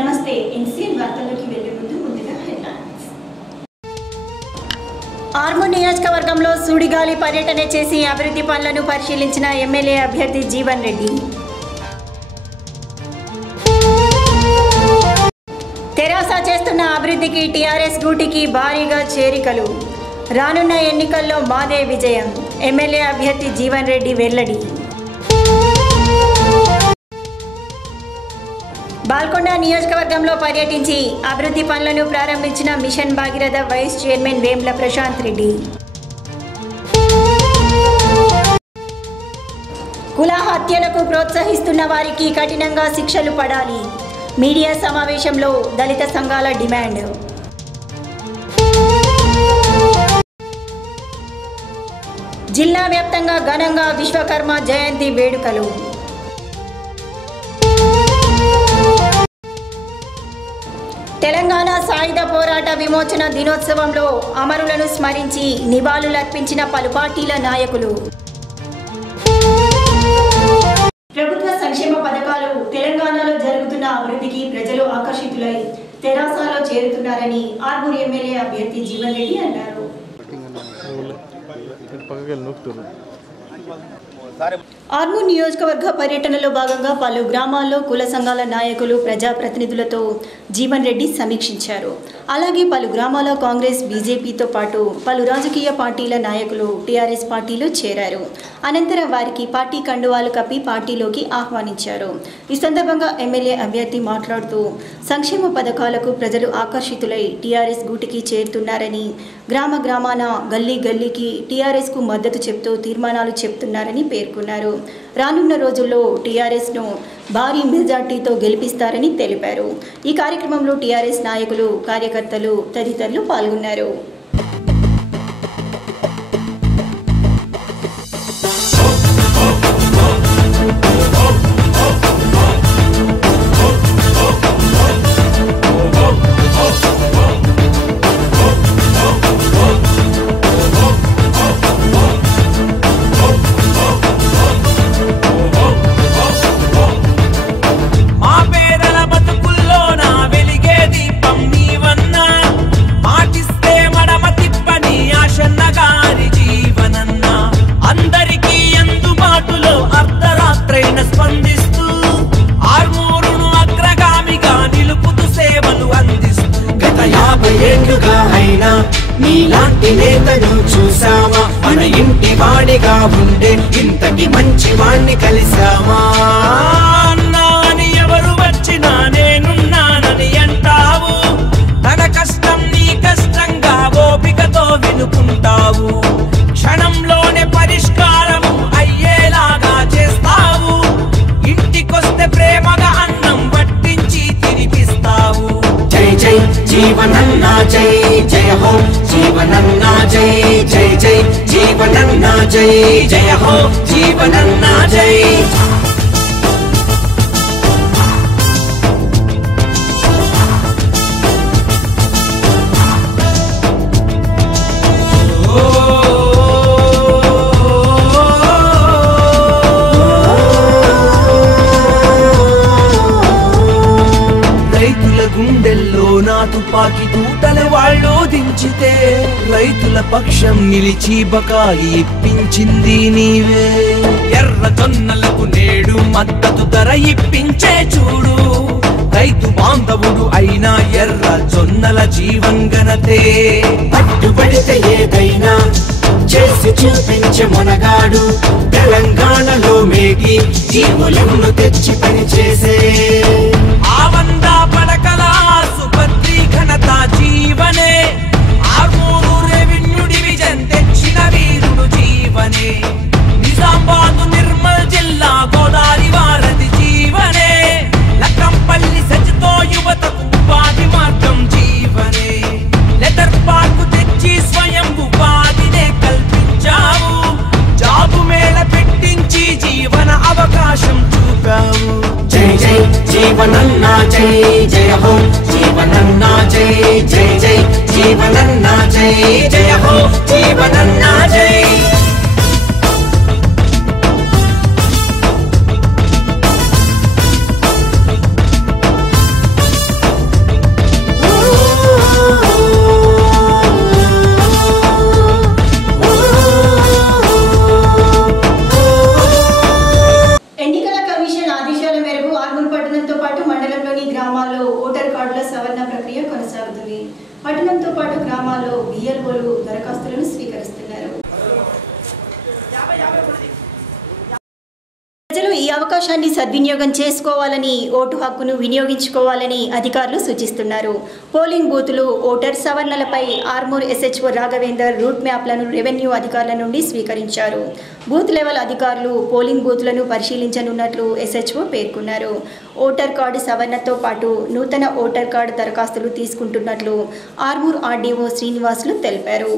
నమస్తే ఎన్సీఎన్ వార్తల్లోకి వెళ్లే ముందుగా హెడ్లైన్స్. ఆర్మూర్ నియోజకవర్గంలో సుడిగాలి పర్యటన చేసి అభివృద్ధి పనులను పరిశీలించిన ఎమ్మెల్యే అభ్యర్థి జీవన్ రెడ్డి. తెరాస చేస్తున్న అభివృద్ధికి టీఆర్ఎస్ గూటికి భారీగా చేరికలు. రానున్న ఎన్నికల్లో మాదే విజయం. ఎమ్మెల్యే అభ్యర్థి జీవన్ రెడ్డి వెల్లడి. బాల్కొండ నియోజకవర్గంలో పర్యటించి అభివృద్ధి పనులను ప్రారంభించిన mission Bhagiratha vice chairman Vemula Prashanth Reddy. కుల హత్యలకు ప్రోత్సహిస్తున్న వారికి కఠినంగా శిక్షలు పడాలి. మీడియా సమావేశంలో దళిత సంఘాల డిమాండ్. జిల్లా వ్యాప్తంగా ఘనంగా విశ్వకర్మ జయంతి వేడుకలు. తెలంగాణ సాయుధ పోరాట విమోచన దినోత్సవంలో అమరులను స్మరించి నివాళులర్పించిన పలు పార్టీల నాయకులు. ప్రభుత్వ సంక్షేమ పథకాలు తెలంగాణలో జరుగుతున్న అభివృద్ధికి ప్రజలు ఆకర్షితులై తెరాసలో చేరుతున్నారని ఆర్మూర్ ఎమ్మెల్యే అభ్యర్థి జీవన్ రెడ్డి అన్నారు. ఆర్మూర్ నియోజకవర్గ పర్యటనలో భాగంగా పలు గ్రామాల్లో కుల సంఘాల నాయకులు ప్రజాప్రతినిధులతో జీవన్ రెడ్డి సమీక్షించారు. అలాగే పలు గ్రామాల్లో కాంగ్రెస్ బీజేపీతో పాటు పలు రాజకీయ పార్టీల నాయకులు టీఆర్ఎస్ పార్టీలో చేరారు. అనంతరం వారికి పార్టీ కండువాలు కప్పి పార్టీలోకి ఆహ్వానించారు. ఈ సందర్భంగా ఎమ్మెల్యే అభ్యర్థి మాట్లాడుతూ సంక్షేమ పథకాలకు ప్రజలు ఆకర్షితులై టీఆర్ఎస్ గూటికి చేరుతున్నారని, గ్రామ గ్రామాన గల్లీ గల్లీకి టీఆర్ఎస్కు మద్దతు చెప్తూ తీర్మానాలు చెప్తున్నారని పేర్కొన్నారు. రానున్న రోజుల్లో టీఆర్ఎస్ను భారీ మెజార్టీతో గెలిపిస్తారని తెలిపారు. ఈ కార్యక్రమంలో టీఆర్ఎస్ నాయకులు, కార్యకర్తలు తదితరులు పాల్గొన్నారు. నీలాంటి నేతను చూసావా, మన ఇంటి వాడిగా ఉండే ఇంతటి మంచి వాణ్ణి కలిసామా. అన్నా అని ఎవరు వచ్చినా నేనున్నానని అంటావు, తన కష్టం నీ కష్టంగా ఓపికతో వినుకుంటావు, క్షణంలోనే పరిష్కారము అయ్యేలాగా చేస్తావు, ఇంటికొస్తే ప్రేమగా అన్నం వడ్డించి తినిపిస్తావు. జై జై జీవనన్నా జై జయ హో జీవనన్నా జై జై జై జీవనన్నా జై జయ హో జీవనన్నా జై. గుండెల్లో నా తుపాకి తూటలు వాళ్ళు దించితే రైతుల పక్షం నిలిచి బకాయి ఇప్పించింది నీవే. ఎర్ర జొన్నలకు నేడు మద్దతు ధర ఇప్పించే చూడు, రైతు బాంధవుడు అయినా ఎర్ర జొన్నల జీవంగనతే. పట్టుబడితే ఏదైనా చేసి చూపించే మొనగాడు, తెలంగాణలో మేటి జీవులను తెచ్చి పని చేసే. ఆవందా పడకల సుభద్రి ఘనత జీవనే, ఆర్మూరు రెవెన్యూ డివిజన్ తెచ్చిన వీరుడు జీవనే, నిజామాబాద్ నిర్మల్ జిల్లా గోదావరి వారధి జీవనే, లక్కంపల్లి సజ్జతో యువతకు ఉపాధి మార్గం జీవనే, లెదర్ పార్కు తెచ్చి స్వయం ఉపాధినే కల్పించావు, జాబు మేళ పెట్టించి జీవన అవకాశం చూపావు. జై జై జీవనన్నా జై జయ హో జీవనన్నా జై జై జై జీవనన్నా జై జయ హో జీవనన్నా జై. గ్రామాల్లో ఓటర్ కార్డుల సవరణ ప్రక్రియ కొనసాగుతుంది. పట్టణంతో పాటు గ్రామాల్లో బిఎల్ఓలు దరఖాస్తులను స్వీకరిస్తున్నారు. ప్రజలు ఈ అవకాశాన్ని సద్వినియోగం చేసుకోవాలని, ఓటు హక్కును వినియోగించుకోవాలని అధికారులు సూచిస్తున్నారు. పోలింగ్ బూతులు, ఓటర్ సవరణలపై ఆర్మూర్ ఎస్హెచ్ఓ రాఘవేందర్ రూట్ మ్యాప్లను రెవెన్యూ అధికారుల నుండి స్వీకరించారు. బూత్ లెవెల్ అధికారులు పోలింగ్ బూత్లను పరిశీలించనున్నట్లు ఎస్హెచ్ఓ పేర్కొన్నారు. ఓటర్ కార్డు సవరణతో పాటు నూతన ఓటర్ కార్డు దరఖాస్తులు తీసుకుంటున్నట్లు ఆర్మూర్ ఆర్డీఓ శ్రీనివాసులు తెలిపారు.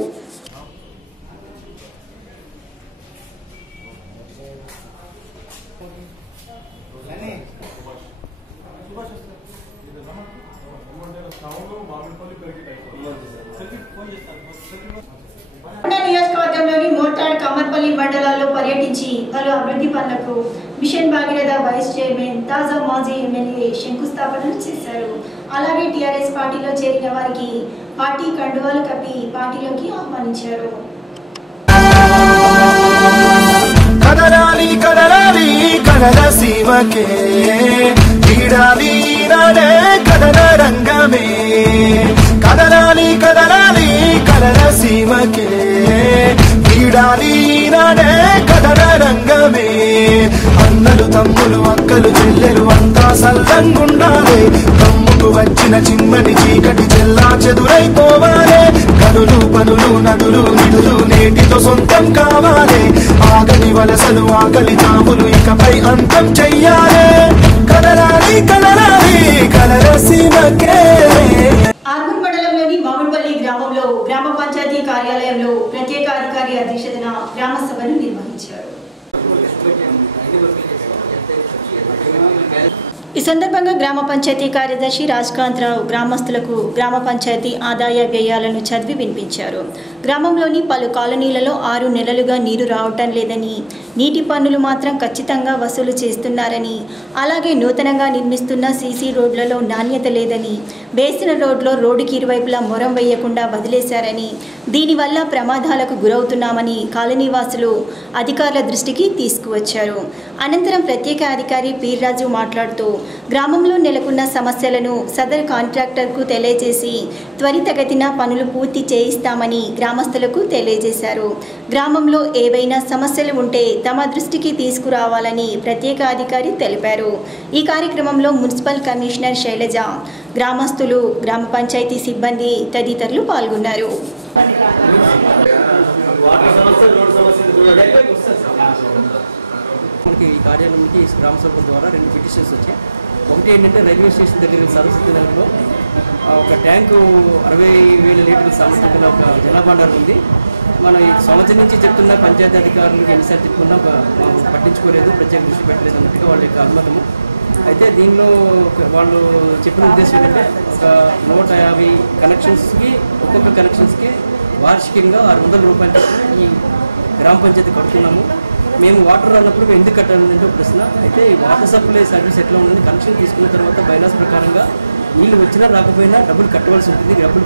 నియోజకవర్గంలోని మోర్తాడ్, కమ్మర్పల్లి మండలాల్లో పర్యటించి పలు అభివృద్ధి పనులకు మిషన్ భాగీరథ వైస్ చైర్మన్ తాజా మాజీ ఎమ్మెల్యే శంకుస్థాపనలు చేశారు. అలాగే టీఆర్ఎస్ పార్టీలో చేరిన వారికి పార్టీ కండువాలు కప్పి పార్టీలోకి ఆహ్వానించారు. కదలాలి కదలాలి కదల సీమకే వీడాలి నాడే కదల రంగమే. అన్నలు తమ్ములు అక్కలు చెల్లెలు అంతా సల్లంగుండాలి. తమ్ముకు వచ్చిన చిమ్మని చీకటి చెల్లా చెదురైపోవాలి. కనులు పనులు నదులు నిధులు నేటితో సొంతం కావాలి. ఆగని వలసలు ఆకలి తాములు ఇకపై అంతం చెయ్యాలి. కదలాలి కదలాలి కదల సీమకే. ఆర్మూర్ మండలంలోని మామిడిపల్లి గ్రామంలో గ్రామ పంచాయతీ కార్యాలయంలో ప్రత్యేక అధికారి అధ్యక్షతన గ్రామ సభను నిర్వహించారు. ఈ సందర్భంగా గ్రామ పంచాయతీ కార్యదర్శి రాజ్కాంతరావు గ్రామస్తులకు గ్రామ పంచాయతీ ఆదాయ వ్యయాలను చదివి వినిపించారు. గ్రామంలోని పలు కాలనీలలో 6 నెలలుగా నీరు రావటం లేదని, నీటి పన్నులు మాత్రం ఖచ్చితంగా వసూలు చేస్తున్నారని, అలాగే నూతనంగా నిర్మిస్తున్న సీసీ రోడ్లలో నాణ్యత లేదని, వేసిన రోడ్డుకి ఇరువైపులా మొరం వేయకుండా వదిలేశారని, దీనివల్ల ప్రమాదాలకు గురవుతున్నామని కాలనీవాసులు అధికారుల దృష్టికి తీసుకువచ్చారు. అనంతరం ప్రత్యేక అధికారి పీర్రాజు మాట్లాడుతూ గ్రామంలో నెలకొన్న సమస్యలను సదరు కాంట్రాక్టర్కు తెలియజేసి త్వరితగతిన పనులు పూర్తి చేయిస్తామని గ్రామస్తులకు తెలియజేశారు. గ్రామంలో ఏవైనా సమస్యలు ఉంటే తమ దృష్టికి తీసుకురావాలని ప్రత్యేక అధికారి తెలిపారు. ఈ కార్యక్రమంలో మున్సిపల్ కమిషనర్ శైలజ, గ్రామస్తులు, గ్రామ పంచాయతీ సిబ్బంది తదితరులు పాల్గొన్నారు. మనకి ఈ కార్యాలయానికి గ్రామ సభ ద్వారా 2 పిటిషన్స్ వచ్చాయి. ఒకటి ఏంటంటే రైల్వే స్టేషన్ దగ్గర సరస్వతి నగర్లో ఒక ట్యాంకు 60,000 లీటర్ల సామర్థ్యంలో ఒక జలభండారం ఉంది. మనం ఈ సంవత్సరం నుంచి చెప్తున్న పంచాయతీ అధికారులకు ఎన్నిసార్లు చెప్పుకున్నా పట్టించుకోలేదు, ప్రత్యేక దృష్టి పెట్టలేదు అన్నట్టుగా వాళ్ళ యొక్క అనుమతము. అయితే దీనిలో వాళ్ళు చెప్పిన ఉద్దేశం ఏంటంటే ఒక 150 కనెక్షన్స్కి, ఒక్కొక్క కనెక్షన్స్కి వార్షికంగా 600 రూపాయలు ఈ గ్రామ పంచాయతీ కడుతున్నాము. మేము వాటర్ అన్నప్పుడు ఎందుకు కట్టాలంటే ప్రశ్న. అయితే ఈ వాటర్ సప్లై సర్వీస్ ఎట్లా ఉంటుంది, కనెక్షన్ తీసుకున్న తర్వాత బైలాస్ ప్రకారంగా నీళ్ళు వచ్చినా రాకపోయినా డబ్బులు కట్టవలసి ఉంటుంది. డబ్బులు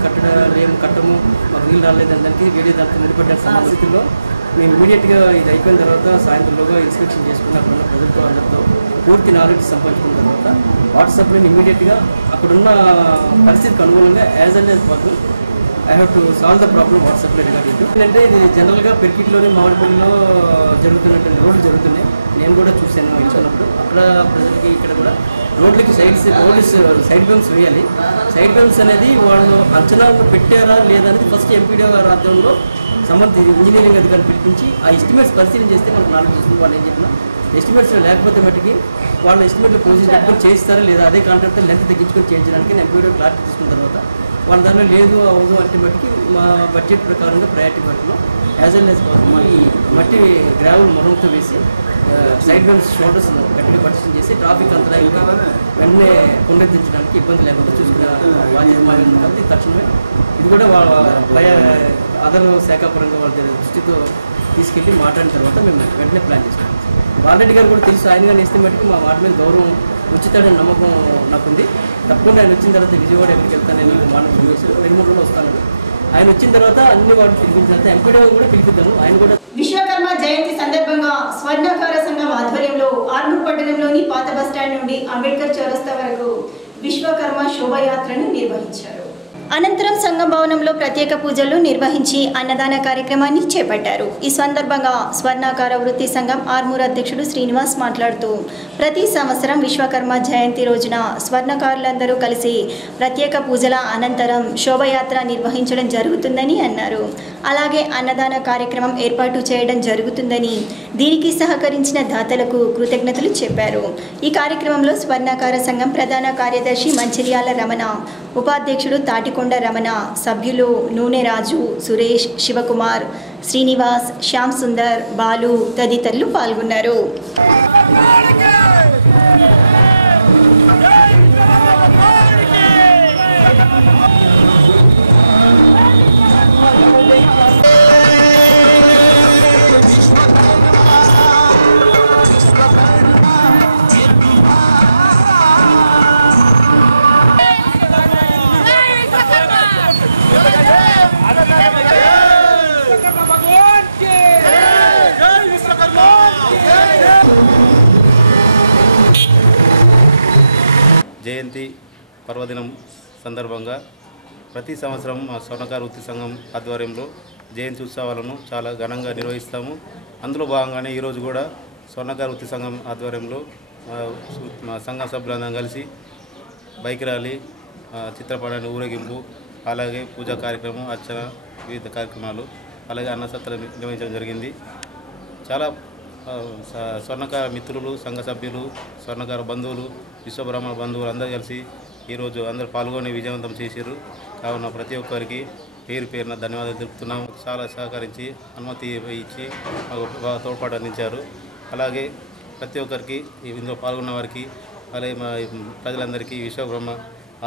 కట్టము మాకు నీళ్ళు రాలేదు దానికి వేరే దాంట్లో నిలబడ్డ పరిస్థితుల్లో మేము ఇమీడియట్గా ఇది అయిపోయిన తర్వాత సాయంత్రంలోగా ఇన్స్పెక్షన్ చేసుకుని అక్కడున్న ప్రజలతో అందరితో పూర్తి నాలెడ్జ్ సంపాదించుకున్న తర్వాత వాటర్ సప్లైని ఇమీడియట్గా అక్కడున్న పరిస్థితికి అనుగుణంగా as and as possible I have to solve the problem water supply regarding. ఏంటంటే ఇది జనరల్గా పెరికిట్లోనే మామిడిపల్లిలో జరుగుతున్నటువంటి రోడ్లు జరుగుతున్నాయి. నేను కూడా చూశాను ఇచ్చినప్పుడు. అక్కడ ప్రజలకి ఇక్కడ కూడా రోడ్లకి సైడ్ బెమ్స్ వేయాలి. సైడ్ బెమ్స్ అనేది వాళ్ళు అంచనాలు పెట్టారా లేదా అనేది ఫస్ట్ ఎంపీడీ గారి ఆధ్వర్యంలో సంబంధించి ఇంజనీరింగ్ అధికారులు పిలిపించి ఆ ఎస్టిమేట్స్ పరిశీలన చేస్తే మనకు నాలుగు వస్తుంది. వాళ్ళు ఏం చెప్పినా ఎస్టిమేట్స్ లేకపోతే మటుకి వాళ్ళ ఎస్టిమేట్లు పోజిషన్ చేయిస్తారా లేదా అదే కాంట్రాక్టర్ లెంత్ తగ్గించుకొని చేయించడానికి ఎంపీడీ క్లారిటీ తీసుకున్న తర్వాత వాళ్ళ దానిలో లేదు అవదు అంటే మట్టికి మా బడ్జెట్ ప్రకారంగా ప్రయారిటీ వర్క్లో యాజ్ వెల్ యాజ్ పాసిబుల్ ఈ మట్టి గ్రావెల్ మొరంతో వేసి సైడ్ బెమ్స్ షోల్డర్స్ గట్టిగా పటిషన్ చేసి ట్రాఫిక్ అంతరాయం వెంటనే పునరుద్ధరించడానికి ఇబ్బంది లేకుండా చూసుకునే బాధ్యత మా కాబట్టి తక్షణమే ఇది కూడా వాళ్ళ అదర్ శాఖాపరంగా వాళ్ళ దృష్టితో తీసుకెళ్ళి మాట్లాడిన తర్వాత మేము వెంటనే ప్లాన్ చేసుకుంటాం. బాలరెడ్డి గారు కూడా తెలుసు, ఆయనగా నేస్తే మటుకు మా మాట మీద గౌరవం ఉంచుతాడని నమ్మకం నాకుంది. తప్పకుండా ఆయన వచ్చిన తర్వాత విజయవాడ ఎక్కడికి వెళ్తాను, నేను మార్నింగ్ చూసి 2-3 రోజులు వస్తాను. ఆయన వచ్చిన తర్వాత అన్ని వాటిని పిలిపించిన తర్వాత ఎంపీడీ కూడా పిలిపిద్దాము. ఆయన కూడా విశ్వకర్మ జయంతి సందర్భంగా స్వర్ణకార సంఘం ఆధ్వర్యంలో ఆర్మూర్ పట్టణంలోని పాత బస్టాండ్ నుండి అంబేద్కర్ చౌరస్తా వరకు విశ్వ శోభయాత్రను నిర్వహించారు. అనంతరం సంఘం భవనంలో ప్రత్యేక పూజలు నిర్వహించి అన్నదాన కార్యక్రమాన్ని చేపట్టారు. ఈ సందర్భంగా స్వర్ణాకార వృత్తి సంఘం ఆర్మూర్ అధ్యక్షుడు శ్రీనివాస్ మాట్లాడుతూ ప్రతి సంవత్సరం విశ్వకర్మ జయంతి రోజున స్వర్ణకారులందరూ కలిసి ప్రత్యేక పూజల అనంతరం శోభయాత్ర నిర్వహించడం జరుగుతుందని అన్నారు. అలాగే అన్నదాన కార్యక్రమం ఏర్పాటు చేయడం జరుగుతుందని, దీనికి సహకరించిన దాతలకు కృతజ్ఞతలు చెప్పారు. ఈ కార్యక్రమంలో స్వర్ణాకార సంఘం ప్రధాన కార్యదర్శి మంచిర్యాల రమణ, ఉపాధ్యక్షుడు తాటికొండ రమణ, సభ్యులు నూనె రాజు, సురేష్, శివకుమార్, శ్రీనివాస్, శ్యామ్ సుందర్, బాలు తదితరులు పాల్గొన్నారు. జయంతి పర్వదినం సందర్భంగా ప్రతి సంవత్సరం మా స్వర్ణకార వృత్తి సంఘం ఆధ్వర్యంలో జయంతి ఉత్సవాలను చాలా ఘనంగా నిర్వహిస్తాము. అందులో భాగంగానే ఈరోజు కూడా స్వర్ణకార వృత్తి సంఘం ఆధ్వర్యంలో మా సంఘ సభ్యులందరం కలిసి బైక్ ర్యాలీ, చిత్రపటాన్ని ఊరేగింపు, అలాగే పూజా కార్యక్రమం, అర్చన, వివిధ కార్యక్రమాలు, అలాగే అన్నసత్రాలు నిర్వహించడం జరిగింది. చాలా స్వర్ణకార మిత్రులు, సంఘ సభ్యులు, స్వర్ణకార బంధువులు, విశ్వబ్రహ్మణ బంధువులు అందరూ కలిసి ఈరోజు అందరూ పాల్గొని విజయవంతం చేశారు. కావున ప్రతి ఒక్కరికి పేరు పేరున ధన్యవాదాలు తెలుపుతున్నాం. చాలా సహకరించి అనుమతి ఇచ్చి మాకు బాగా తోడ్పాటు అందించారు. అలాగే ప్రతి ఒక్కరికి ఇందులో పాల్గొన్న వారికి, అలాగే మా ప్రజలందరికీ విశ్వబ్రహ్మ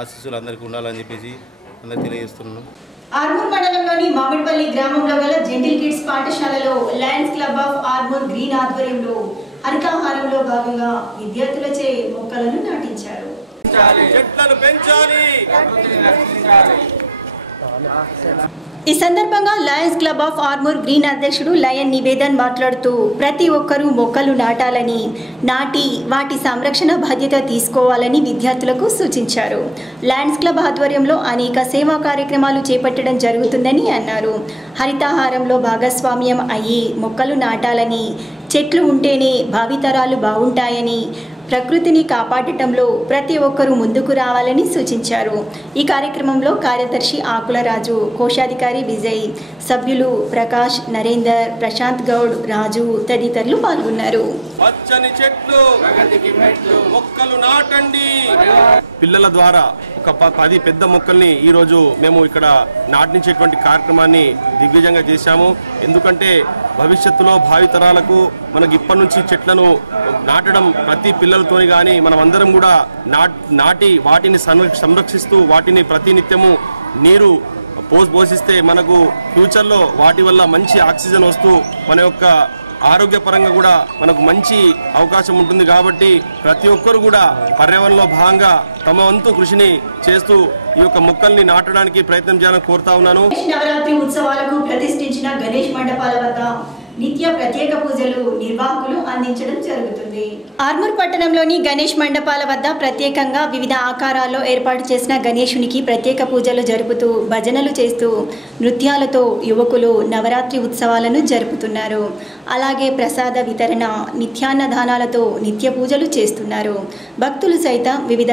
ఆశీస్సులు అందరికీ ఉండాలని చెప్పేసి అందరికీ తెలియజేస్తున్నాం. ఆర్మూర్ మండలంలోని మామిడిపల్లి గ్రామంలో గల జెంటిల్ కిడ్స్ పాఠశాలలో Lions club of Armoor green ఆధ్వర్యంలో హరితాహారంలో భాగంగా విద్యార్థులచే మొక్కలను నాటించారు. చెట్లను పెంచాలి. ఈ సందర్భంగా Lions club of Armoor green అధ్యక్షుడు లయన్ నివేదన్ మాట్లాడుతూ ప్రతి ఒక్కరూ మొక్కలు నాటాలని, నాటి వాటి సంరక్షణ బాధ్యత తీసుకోవాలని విద్యార్థులకు సూచించారు. లయన్స్ క్లబ్ ఆధ్వర్యంలో అనేక సేవా కార్యక్రమాలు చేపట్టడం జరుగుతుందని అన్నారు. హరితాహారంలో భాగస్వామ్యం అయ్యి మొక్కలు నాటాలని, చెట్లు ఉంటేనే భావితరాలు బాగుంటాయని, ప్రకృతిని కాపాడటంలో ప్రతి ఒక్కరూ ముందుకు రావాలని సూచించారు. ఈ కార్యక్రమంలో కార్యదర్శి ఆకులరాజు, కోశాధికారి విజయ్, సభ్యులు ప్రకాష్, నరేందర్, ప్రశాంత్ గౌడ్, రాజు తదితరులు పాల్గొన్నారు. పచ్చని చెట్లు, మొక్కలు నాటండి. పిల్లల ద్వారా ఒక 10 పెద్ద మొక్కల్ని ఈరోజు మేము ఇక్కడ నాటించేటువంటి కార్యక్రమాన్ని దిగ్విజయంగా చేశాము. ఎందుకంటే భవిష్యత్తులో భావితరాలకు మనకి ఇప్పటి నుంచి చెట్లను నాటడం ప్రతి పిల్లలతోని కానీ మనం అందరం కూడా నాటి వాటిని సంరక్షిస్తూ వాటిని ప్రతినిత్యము నీరు పోషిస్తే మనకు ఫ్యూచర్లో వాటి వల్ల మంచి ఆక్సిజన్ వస్తూ మన యొక్క ఆరోగ్యపరంగా కూడా మనకు మంచి అవకాశం ఉంటుంది. కాబట్టి ప్రతి ఒక్కరు కూడా పర్యావరణంలో భాగంగా తమ వంతు కృషిని చేస్తూ ఈ యొక్క మొక్కల్ని నాటడానికి ప్రయత్నం చేయాలని కోరుతా ఉన్నాను. నవరాత్రి ఉత్సవాలకు ప్రతిష్ఠించిన గణేష్ మండపాల వద్ద నిత్య ప్రత్యేక పూజలు నిర్వాహకులు అందించడం జరుగుతుంది. ఆర్మూర్ పట్టణంలోని గణేష్ మండపాల వద్ద ప్రత్యేకంగా వివిధ ఆకారాల్లో ఏర్పాటు చేసిన గణేశునికి ప్రత్యేక పూజలు జరుపుతూ భజనలు చేస్తూ నృత్యాలతో యువకులు నవరాత్రి ఉత్సవాలను జరుపుతున్నారు. అలాగే ప్రసాద వితరణ, నిత్యాన్నదానాలతో నిత్య పూజలు చేస్తున్నారు. భక్తులు సైతం వివిధ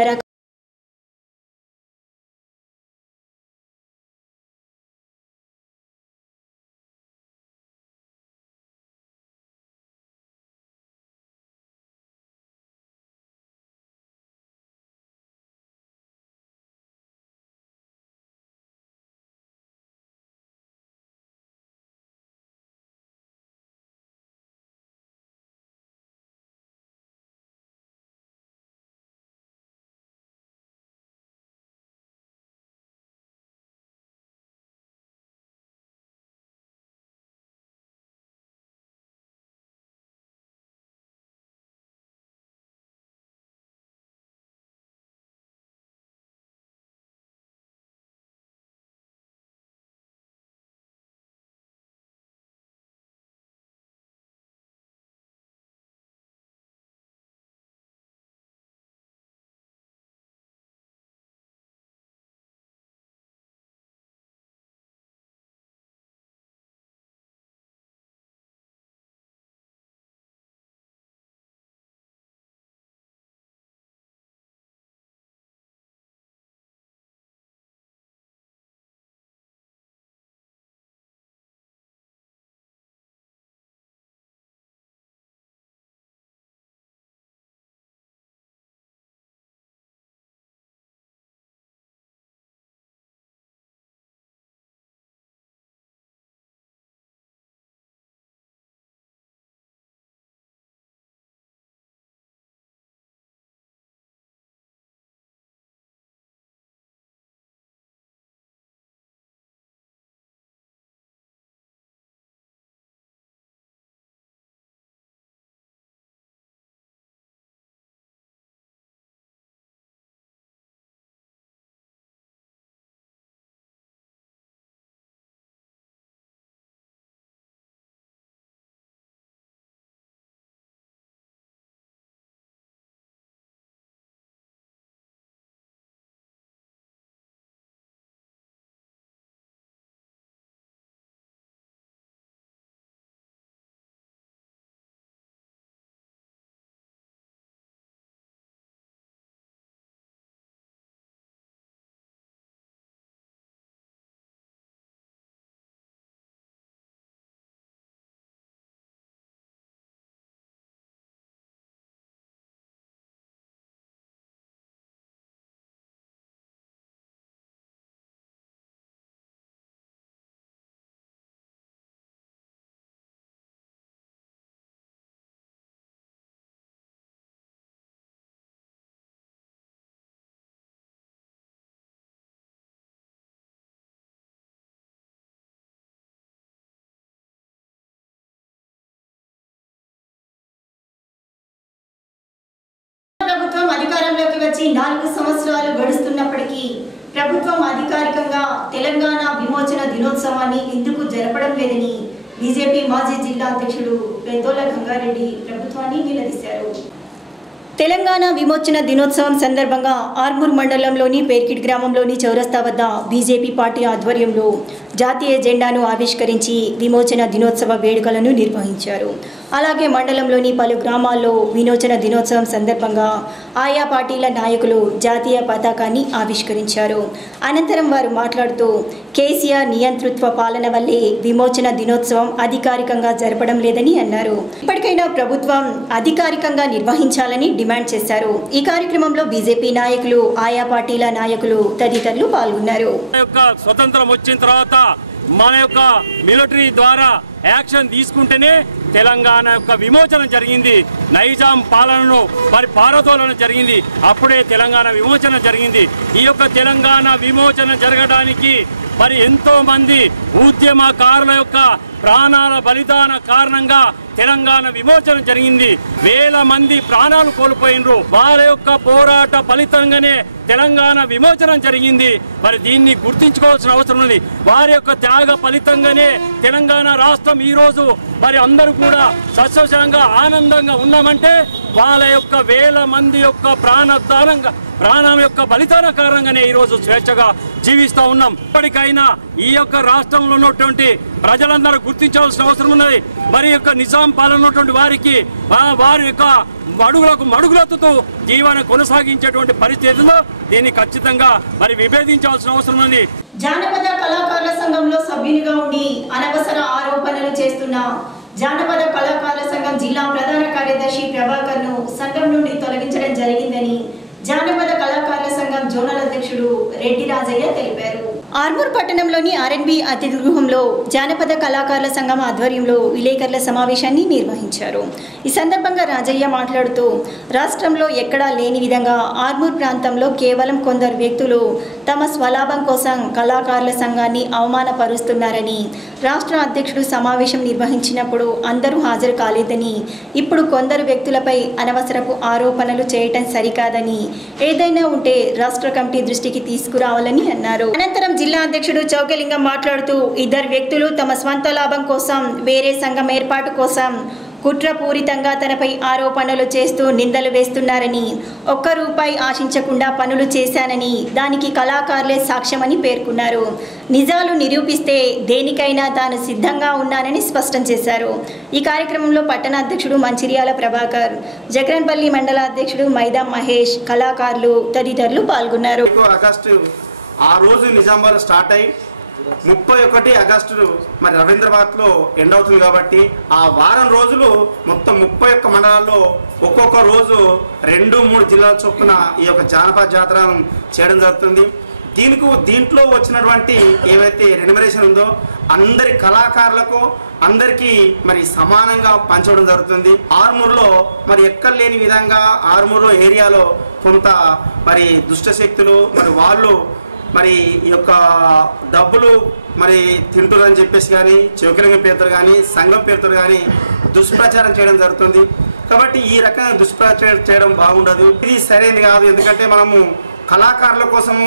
వచ్చి 4 సంవత్సరాలు గడుస్తున్నప్పటికీ ప్రభుత్వం అధికారికంగా తెలంగాణ విమోచన దినోత్సవాన్ని ఎందుకు జరపడం లేదని బీజేపీ మాజీ జిల్లా అధ్యక్షుడు పెద్దోల గంగారెడ్డి ప్రభుత్వాన్ని నిలదీశారు. తెలంగాణ విమోచన దినోత్సవం సందర్భంగా ఆర్మూర్ మండలంలోని పేర్కిడ్ గ్రామంలోని చౌరస్తా వద్ద బీజేపీ పార్టీ ఆధ్వర్యంలో జాతీయ జెండాను ఆవిష్కరించి విమోచన దినోత్సవ వేడుకలను నిర్వహించారు. అలాగే మండలంలోని పలు గ్రామాల్లో విమోచన దినోత్సవం సందర్భంగా ఆయా పార్టీల నాయకులు జాతీయ పతాకాన్ని ఆవిష్కరించారు. అనంతరం వారు మాట్లాడుతూ కేసీఆర్ నియంతృత్వ పాలన వల్లే విమోచన దినోత్సవం అధికారికంగా జరపడం లేదని అన్నారు. ఇప్పటికైనా ప్రభుత్వం అధికారికంగా నిర్వహించాలని డిమాండ్ చేశారు. ఈ కార్యక్రమంలో బీజేపీ నాయకులు, ఆయా పార్టీల నాయకులు తదితరులు పాల్గొన్నారు. స్వతంత్రం వచ్చిన తర్వాత మన యొక్క మిలిటరీ ద్వారా యాక్షన్ తీసుకుంటేనే తెలంగాణ యొక్క విమోచన జరిగింది. నైజాం పాలనను మరి పారదోలన జరిగింది. అప్పుడే తెలంగాణ విమోచన జరిగింది. ఈ యొక్క తెలంగాణ విమోచన జరగడానికి మరి ఎంతో మంది ఉద్యమకారుల యొక్క ప్రాణాల బలిదాన కారణంగా తెలంగాణ విమోచన జరిగింది. వేల మంది ప్రాణాలు కోల్పోయినరు. వారి యొక్క పోరాట ఫలితంగానే తెలంగాణ విమోచన జరిగింది. మరి దీన్ని గుర్తించుకోవాల్సిన అవసరం ఉంది. వారి యొక్క త్యాగ ఫలితంగానే తెలంగాణ రాష్ట్రం ఈ రోజు మరి అందరూ కూడా సస్యశాంగా ఆనందంగా ఉన్నామంటే వాళ్ళ యొక్క వేల మంది యొక్క ప్రాణం యొక్క బలిదాన కారణంగానే ఈరోజు స్వేచ్ఛగా జీవిస్తూ ఉన్నాం. ఇప్పటికైనా ఈ యొక్క రాష్ట్రంలో ఉన్నటువంటి ప్రజలందరూ గుర్తించవలసిన అవసరం ఉన్నది. మరి యొక్క నిజాం పాలన ఉన్నటువంటి వారికి వారి యొక్క మడుగులెత్తుతూ జీవనం కొనసాగించేటువంటి పరిస్థితుల్లో దీన్ని ఖచ్చితంగా మరి విభేదించాల్సిన అవసరం ఉంది. జానపద కళాకారుల సంఘంలో సభ్యునిగా ఉండి అనవసర ఆరోపణలు చేస్తున్న జానపద కళాకారుల సంఘం జిల్లా ప్రధాన కార్యదర్శి ప్రభాకర్ ను సంఘం నుండి తొలగించడం జరిగిందని జానపద కళాకారుల సంఘం జోనల్ అధ్యక్షుడు రెడ్డి రాజయ్య తెలిపారు. ఆర్మూర్ పట్టణంలోని ఆర్ఎన్బి అతిథి గృహంలో జానపద కళాకారుల సంఘం ఆధ్వర్యంలో విలేకరుల సమావేశాన్ని నిర్వహించారు. ఈ సందర్భంగా రాజయ్య మాట్లాడుతూ రాష్ట్రంలో ఎక్కడా లేని విధంగా ఆర్మూర్ ప్రాంతంలో కేవలం కొందరు వ్యక్తులు తమ స్వలాభం కోసం కళాకారుల సంఘాన్ని అవమానపరుస్తున్నారని, రాష్ట్ర అధ్యక్షుడు సమావేశం నిర్వహించినప్పుడు అందరూ హాజరు కాలేదని, ఇప్పుడు కొందరు వ్యక్తులపై అనవసరపు ఆరోపణలు చేయటం సరికాదని, ఏదైనా ఉంటే రాష్ట్ర కమిటీ దృష్టికి తీసుకురావాలని అన్నారు. అనంతరం జిల్లా అధ్యక్షుడు చౌకలింగం మాట్లాడుతూ ఇద్దరు వ్యక్తులు తమ స్వంత లాభం కోసం వేరే సంఘం ఏర్పాటు కోసం కుట్రపూరితంగా తనపై ఆరోపణలు చేస్తూ నిందలు వేస్తున్నారని, ఒక్క రూపాయి ఆశించకుండా పనులు చేశానని, దానికి కళాకారులే సాక్ష్యమని పేర్కొన్నారు. నిజాలు నిరూపిస్తే దేనికైనా తాను సిద్ధంగా ఉన్నానని స్పష్టం చేశారు. ఈ కార్యక్రమంలో పట్టణ అధ్యక్షుడు మంచిర్యాల ప్రభాకర్, జగన్పల్లి మండల అధ్యక్షుడు మైదా మహేష్, కళాకారులు తదితరులు పాల్గొన్నారు. ఆ రోజు నిజామాబాద్ స్టార్ట్ అయ్యి 31 ఆగస్టు మరి రవీంద్రబాద్లో ఎండ్ అవుతుంది కాబట్టి ఆ వారం రోజులు మొత్తం 31 మండలాల్లో ఒక్కొక్క రోజు 2-3 జిల్లాల చొప్పున ఈ యొక్క జానపద జాతరను చేయడం జరుగుతుంది. దీంట్లో వచ్చినటువంటి ఏవైతే రెన్యుమరేషన్ ఉందో అందరి కళాకారులకు అందరికీ మరి సమానంగా పంచడం జరుగుతుంది. ఆర్మూర్లో మరి ఎక్కడ లేని విధంగా ఆర్మూర్ ఏరియాలో కొంత మరి దుష్ట శక్తులు మరి వాళ్ళు మరి ఈ యొక్క డబ్బులు మరి తింటురని చెప్పేసి కానీ చౌకలింగం పేరుతో కానీ సంఘం పేరుతో కానీ దుష్ప్రచారం చేయడం జరుగుతుంది. కాబట్టి ఈ రకంగా దుష్ప్రచారం చేయడం బాగుండదు, ఇది సరైనది కాదు. ఎందుకంటే మనము కళాకారుల కోసము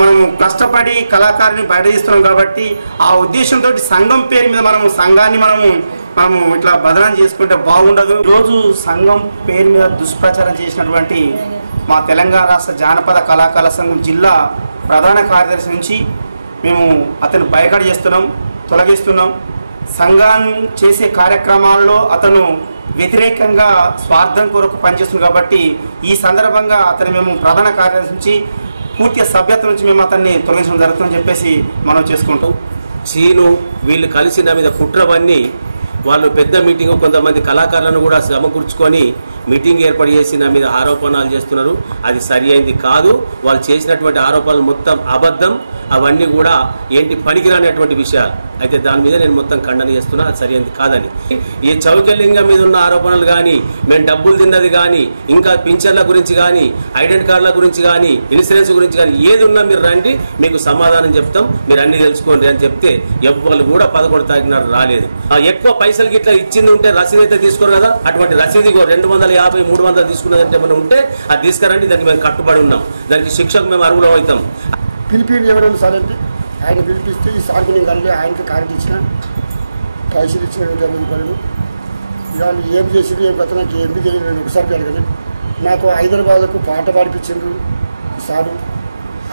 మనము కష్టపడి కళాకారుని బయట తీస్తున్నాం కాబట్టి ఆ ఉద్దేశంతో సంఘం పేరు మీద సంఘాన్ని మనము ఇట్లా బదనాం చేసుకుంటే బాగుండదు. ఈరోజు సంఘం పేరు మీద దుష్ప్రచారం చేసినటువంటి మా తెలంగాణ రాష్ట్ర జానపద కళాకారుల సంఘం జిల్లా ప్రధాన కార్యదర్శి నుంచి మేము అతను బైకాట్ చేస్తున్నాం, తొలగిస్తున్నాం. సంఘం చేసే కార్యక్రమాల్లో అతను వ్యతిరేకంగా స్వార్థం కొరకు పనిచేస్తుంది కాబట్టి ఈ సందర్భంగా అతను మేము ప్రధాన కార్యదర్శి నుంచి పూర్తిగా సభ్యత్వం నుంచి మేము అతన్ని తొలగించడం జరుగుతుందని చెప్పేసి మనం చేసుకుంటాం. చీను వీళ్ళు కలిసి నా మీద కుట్రవన్నీ వాళ్ళు పెద్ద మీటింగ్ కొంతమంది కళాకారులను కూడా సమకూర్చుకొని మీటింగ్ ఏర్పాటు చేసి నా మీద ఆరోపణలు చేస్తున్నారు. అది సరి అయింది కాదు. వాళ్ళు చేసినటువంటి ఆరోపణలు మొత్తం అబద్ధం. అవన్నీ కూడా ఏంటి పనికిరానటువంటి విషయాలు. అయితే దాని మీద నేను మొత్తం ఖండన చేస్తున్నా, అది సరైనది కాదని. ఈ చౌకలింగం మీద ఉన్న ఆరోపణలు కానీ, మేము డబ్బులు తిన్నది కానీ, ఇంకా పింఛన్ల గురించి కానీ, ఐడెంటి కార్డుల గురించి కానీ, ఇన్సూరెన్స్ గురించి కానీ ఏది ఉన్నా మీరు రండి, మీకు సమాధానం చెప్తాం, మీరు అన్ని తెలుసుకోండి అని చెప్తే ఎవ్వరు కూడా 11 తారీఖు నాడు రాలేదు. ఎక్కువ పైసలు గిట్లా ఇచ్చింది ఉంటే రసీదు అయితే తీసుకోరు కదా, అటువంటి రసీదు 250 250, 300 తీసుకున్నదంటే మనం ఉంటే అది తీసుకురండి, దానికి మేము కట్టుబడి ఉన్నాం, దానికి శిక్షకు మేము అర్హులం అవుతాం. పిలిపి ఎవరైనా సార్ అంటే ఆయన పిలిపిస్తే ఈ సార్కి నేను కలిగి ఆయనకి కార్డు ఇచ్చిన పైసలు ఇచ్చిన 50 రూపాయలు. ఇవాళ ఏం చేసిండు ఏం కొత్త నాకు ఏం తెలియదు. నేను ఒకసారి జరగదు. నాకు హైదరాబాద్కు పాట పాడిపించిండ్రు సారు.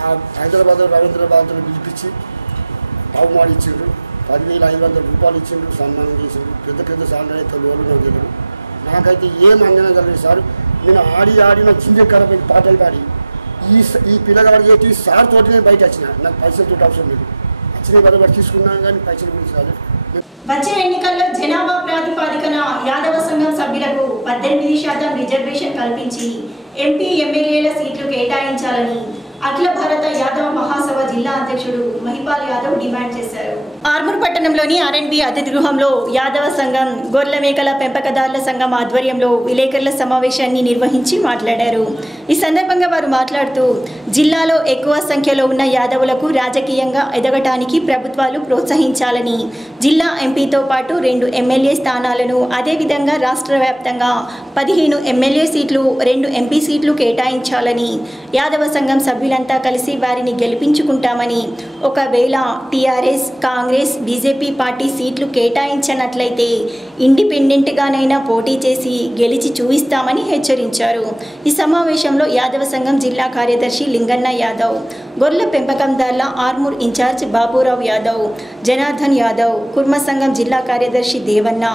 ఆ హైదరాబాద్ రవీంద్రబాద్లో పిలిపించి అవమానించిండ్రు. 10,500 రూపాయలు ఇచ్చిండ్రు, సన్మానం చేసిండ్రు. పెద్ద పెద్ద సార్లు అయితే లోన్లు నాకు తెలియదు. నాకైతే ఏం అంజనా కలిగింది సార్. నేను ఆడిన చింజ కరపై పాటలు పాడి ఈ పిల్లగాడు చేతి సార్ తోటి నేను బయట వచ్చిన. నాకు పైసలు తోటి అవసరం లేదు. వచ్చిన బరాబర్ తీసుకున్నాను కానీ పైసలు గురించి కాలేదు. వచ్చే ఎన్నికల్లో జనాభా ప్రాతిపదికన యాదవ సంఘం సభ్యులకు 18% రిజర్వేషన్ కల్పించి ఎంపీ ఎమ్మెల్యేల సీట్లు కేటాయించాలని అఖిల భారత యాదవ మహాసభ జిల్లా అధ్యక్షుడు మహిపాల్ యాదవ్ డిమాండ్ చేశారు. ఆర్మూర్ పట్టణంలోని ఆర్ఎన్బి అతిథి గృహంలో యాదవ సంఘం, గొర్రెల మేకల పెంపకదారుల సంఘం ఆధ్వర్యంలో విలేకరుల సమావేశాన్ని నిర్వహించి మాట్లాడారు. ఈ సందర్భంగా వారు మాట్లాడుతూ జిల్లాలో ఎక్కువ సంఖ్యలో ఉన్న యాదవులకు రాజకీయంగా ఎదగటానికి ప్రభుత్వాలు ప్రోత్సహించాలని, జిల్లా ఎంపీతో పాటు 2 ఎమ్మెల్యే స్థానాలను, అదేవిధంగా రాష్ట్ర వ్యాప్తంగా 15 ఎమ్మెల్యే సీట్లు, 2 ఎంపీ సీట్లు కేటాయించాలని, యాదవ సంఘం సభ్యులంతా కలిసి వారిని గెలిపించుకుంటామని, ఒకవేళ టీఆర్ఎస్, కాంగ్రెస్, బీజేపీ పార్టీ సీట్లు కేటాయించనట్లయితే ఇండిపెండెంట్గానైనా పోటీ చేసి గెలిచి చూపిస్తామని హెచ్చరించారు. ఈ సమావేశంలో యాదవ సంఘం జిల్లా కార్యదర్శి లింగన్న యాదవ్, గొర్రెల పెంపకందారుల ఆర్మూర్ ఇన్ఛార్జ్ బాబురావు యాదవ్, జనార్దన్ యాదవ్, కుర్మ సంఘం జిల్లా కార్యదర్శి దేవన్న,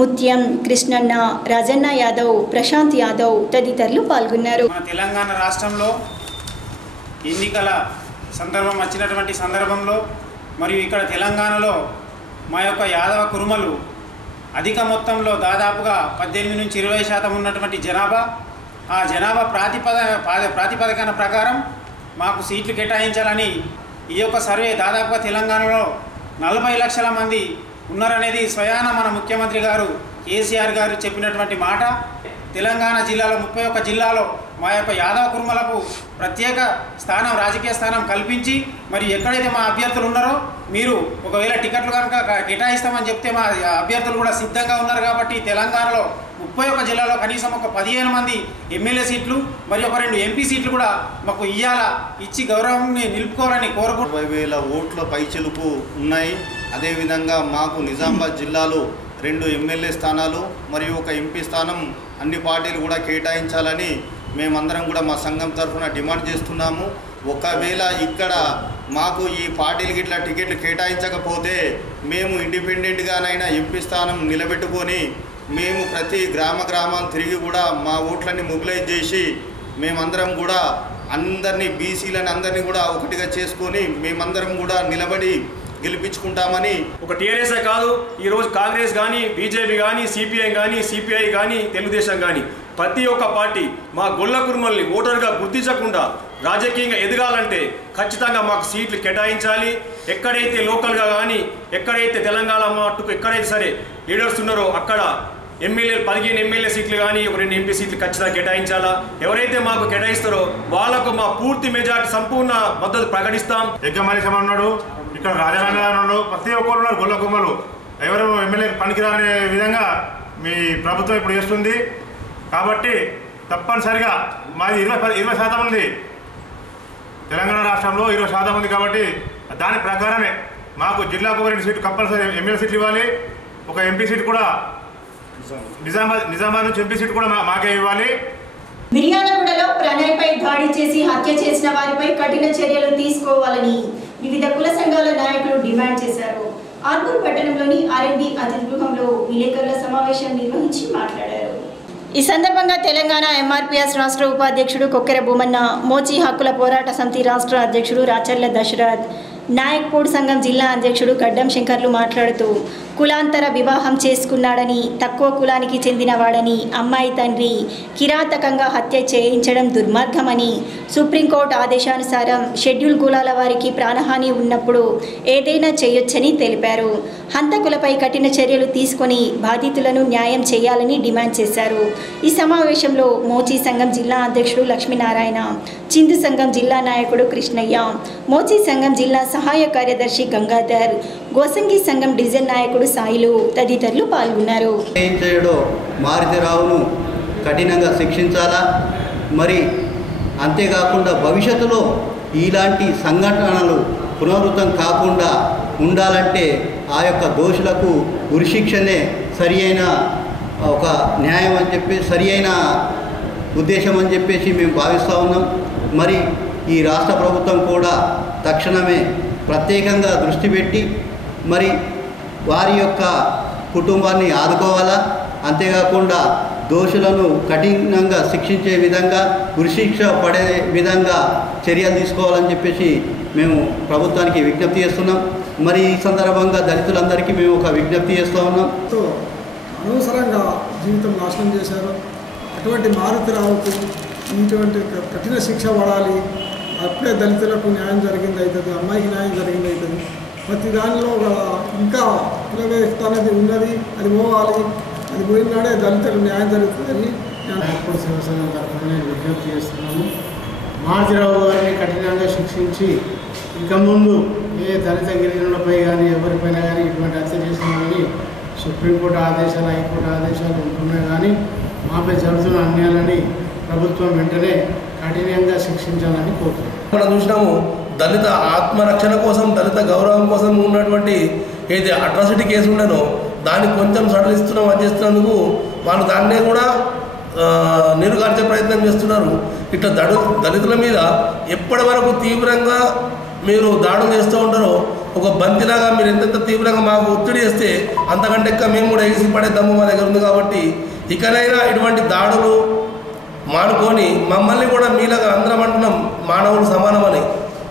ముత్యం, కృష్ణన్న, రాజన్న యాదవ్, ప్రశాంత్ యాదవ్ తదితరులు పాల్గొన్నారు. తెలంగాణ రాష్ట్రంలో ఎన్నికల సందర్భం వచ్చినటువంటి సందర్భంలో మరియు ఇక్కడ తెలంగాణలో మా యొక్క యాదవ కురుమలు అధిక మొత్తంలో దాదాపుగా 18 నుంచి 20% ఉన్నటువంటి జనాభా, ఆ జనాభా ప్రాతిపదికన ప్రకారం మాకు సీట్లు కేటాయించాలని ఈ యొక్క సర్వే దాదాపుగా తెలంగాణలో 40 లక్షల మంది ఉన్నారనేది స్వయాన మన ముఖ్యమంత్రి గారు కేసీఆర్ గారు చెప్పినటువంటి మాట. తెలంగాణ జిల్లాలో 31 జిల్లాలో మా యొక్క యాదవ కురుమలకు ప్రత్యేక స్థానం, రాజకీయ స్థానం కల్పించి మరి ఎక్కడైతే మా అభ్యర్థులు ఉన్నారో మీరు ఒకవేళ టికెట్లు కనుక కేటాయిస్తామని చెప్తే మా అభ్యర్థులు కూడా సిద్ధంగా ఉన్నారు. కాబట్టి తెలంగాణలో 31 జిల్లాలో కనీసం ఒక 15 మంది ఎమ్మెల్యే సీట్లు మరియు ఒక 2 ఎంపీ సీట్లు కూడా మాకు ఇచ్చి గౌరవాన్ని నిలుపుకోవాలని కోరుకుంటూ 20,000 ఓట్ల పైచిలుపు ఉన్నాయి. అదేవిధంగా మాకు నిజామాబాద్ జిల్లాలో 2 ఎమ్మెల్యే స్థానాలు మరియు ఒక ఎంపీ స్థానం అన్ని పార్టీలు కూడా కేటాయించాలని మేమందరం కూడా మా సంఘం తరఫున డిమాండ్ చేస్తున్నాము. ఒకవేళ ఇక్కడ మాకు ఈ పార్టీలకి ఇట్లా టికెట్లు కేటాయించకపోతే మేము ఇండిపెండెంట్గానైనా ఎంపీ స్థానం నిలబెట్టుకొని మేము ప్రతి గ్రామాలు తిరిగి కూడా మా ఓట్లన్నీ మొబిలైజ్ చేసి మేమందరం కూడా అందరినీ బీసీలని అందరినీ కూడా ఒకటిగా చేసుకొని మేమందరం కూడా నిలబడి గెలిపించుకుంటామని. ఒక టీఆర్ఎస్ కాదు, ఈరోజు కాంగ్రెస్ కానీ, బీజేపీ కానీ, సిపిఐ కానీ, సిపిఐ కానీ, తెలుగుదేశం కానీ ప్రతి ఒక్క పార్టీ మా గొల్ల కుర్మల్ని ఓటర్గా గుర్తించకుండా రాజకీయంగా ఎదగాలంటే ఖచ్చితంగా మాకు సీట్లు కేటాయించాలి. ఎక్కడైతే లోకల్గా కానీ, ఎక్కడైతే తెలంగాణ మట్టుకు ఎక్కడైతే సరే లీడర్స్ ఉన్నారో అక్కడ ఎమ్మెల్యేలు 15 ఎమ్మెల్యే సీట్లు కానీ ఒక 2 ఎంపీ సీట్లు ఖచ్చితంగా కేటాయించాలా. ఎవరైతే మాకు కేటాయిస్తారో వాళ్ళకు మా పూర్తి మెజార్టీ సంపూర్ణ మద్దతు ప్రకటిస్తాం. యజ్ఞమని ఉన్నాడు, ఇక్కడ రాజారాణి ఉన్నాడు, ప్రతి ఒక్కరు ఉన్నారు గొల్ల కుమ్మలు. ఎవరు ఎమ్మెల్యే పనికిరాని విధంగా మీ ప్రభుత్వం ఇప్పుడు చేస్తుంది. కాబట్టి తప్పనిసరిగా మాది 20% ఉంది. తెలంగాణ రాష్ట్రంలో 20% ఉంది. కాబట్టి దాని ప్రకారమే మాకు జిల్లాకు 2 సీట్లు కంపల్సరీ ఎమ్మెల్యే సీట్లు ఇవ్వాలి. ఒక ఎంపీ సీట్ కూడా నిజామాబాద్ నుంచి ఎంపీ సీట్ కూడా మాకే ఇవ్వాలి. మిర్యాలగూడలో ప్రణయ్పై దాడి చేసి హత్య చేసిన వారిపై కఠిన చర్యలు తీసుకోవాలని వివిధ కుల సంఘాల నాయకులు డిమాండ్ చేశారు. ఆర్మూర్ పట్టణంలోని ఆర్ఎన్బి అతిథి గృహంలో విలేకరుల సమావేశం నిర్వహించి మాట్లాడారు. ఈ సందర్భంగా తెలంగాణ ఎంఆర్పీఎస్ రాష్ట్ర ఉపాధ్యక్షుడు కొక్కెర భూమన్న, మోచి హక్కుల పోరాట సమితి రాష్ట్ర అధ్యక్షుడు రాచర్ల దశరథ్, నాయక్పూడ్ సంఘం జిల్లా అధ్యక్షుడు గడ్డం శంకర్లు మాట్లాడుతూ కులాంతర వివాహం చేసుకున్నాడని, తక్కువ కులానికి చెందినవాడని అమ్మాయి తండ్రి కిరాతకంగా హత్య చేయించడం దుర్మార్గమని, సుప్రీంకోర్టు ఆదేశానుసారం షెడ్యూల్ కులాల వారికి ప్రాణహాని ఉన్నప్పుడు ఏదైనా చేయొచ్చని తెలిపారు. హంతకులపై కఠిన చర్యలు తీసుకొని బాధితులను న్యాయం చేయాలని డిమాండ్ చేశారు. ఈ సమావేశంలో మోచి సంఘం జిల్లా అధ్యక్షుడు లక్ష్మీనారాయణ, చిందు సంఘం జిల్లా నాయకుడు కృష్ణయ్య, మోచి సంఘం జిల్లా సహాయ కార్యదర్శి గంగాధర్, గోసంగి సంఘం డివిజన్ నాయకుడు సాయిలు తదితరులు పాల్గొన్నారు. మారుతిరావును కఠినంగా శిక్షించాలా. మరి అంతేకాకుండా భవిష్యత్తులో ఇలాంటి సంఘటనలు పునరావృతం కాకుండా ఉండాలంటే ఆ యొక్క దోషులకు ఉరిశిక్షనే సరి అయిన ఒక న్యాయం అని చెప్పి సరి అయిన ఉద్దేశం అని చెప్పేసి మేము భావిస్తూ ఉన్నాం. మరి ఈ రాష్ట్ర ప్రభుత్వం కూడా తక్షణమే ప్రత్యేకంగా దృష్టి పెట్టి మరి వారి యొక్క కుటుంబాన్ని ఆదుకోవాలా. అంతేకాకుండా దోషులను కఠినంగా శిక్షించే విధంగా ఉరిశిక్ష పడే విధంగా చర్యలు తీసుకోవాలని చెప్పేసి మేము ప్రభుత్వానికి విజ్ఞప్తి చేస్తున్నాం. మరి ఈ సందర్భంగా దళితులందరికీ మేము ఒక విజ్ఞప్తి చేస్తూ ఉన్నాం. అనవసరంగా జీవితం నాశనం చేశారు. అటువంటి మారుతిరావుకు ఇటువంటి కఠిన శిక్ష పడాలి. అప్పుడే దళితులకు న్యాయం జరిగింది అవుతుంది, అమ్మాయికి న్యాయం జరిగింది అవుతుంది. ప్రతి దానిలో ఇంకా కులవేత్త అనేది ఉన్నది, అది పోవాలి. అది పోయినాడే దళితులకు న్యాయం జరుగుతుందని నాగపూర్ శివసేన తరఫున నేను విజ్ఞప్తి చేస్తున్నాను. మారుతిరావు గారిని కఠినంగా శిక్షించి ఇక ముందు ఏ దళిత గిరిజనులపై కానీ ఎవరిపైనా కానీ ఇటువంటి హత్య చేసినామని సుప్రీంకోర్టు ఆదేశాలు, హైకోర్టు ఆదేశాలు ఉంటున్నాయి. కానీ మాపై జరుగుతున్న అన్యాయాలని ప్రభుత్వం వెంటనే కఠినంగా శిక్షించాలని కోరుతున్నాం. మనం చూసినాము దళిత ఆత్మరక్షణ కోసం, దళిత గౌరవం కోసం ఉన్నటువంటి ఏది అట్రాసిటీ కేసు ఉండేనో దాన్ని కొంచెం సడలిస్తున్నాం అని చేస్తున్నందుకు వాళ్ళు దాన్నే కూడా నీరుగార్చే ప్రయత్నం చేస్తున్నారు. ఇట్లా దళితుల మీద ఎప్పటి వరకు తీవ్రంగా మీరు దాడులు చేస్తూ ఉంటారో ఒక బంతిలాగా మీరు ఎంతెంత తీవ్రంగా మాకు ఒత్తిడి చేస్తే అంతకంటే ఎక్కువ మేము కూడా ఎగిసి పడే దమ్ము మా దగ్గర ఉంది. కాబట్టి ఇకనైనా ఇటువంటి దాడులు మానుకొని మమ్మల్ని కూడా మీలాగా అందరం అంటున్నాం మానవులు సమానమని,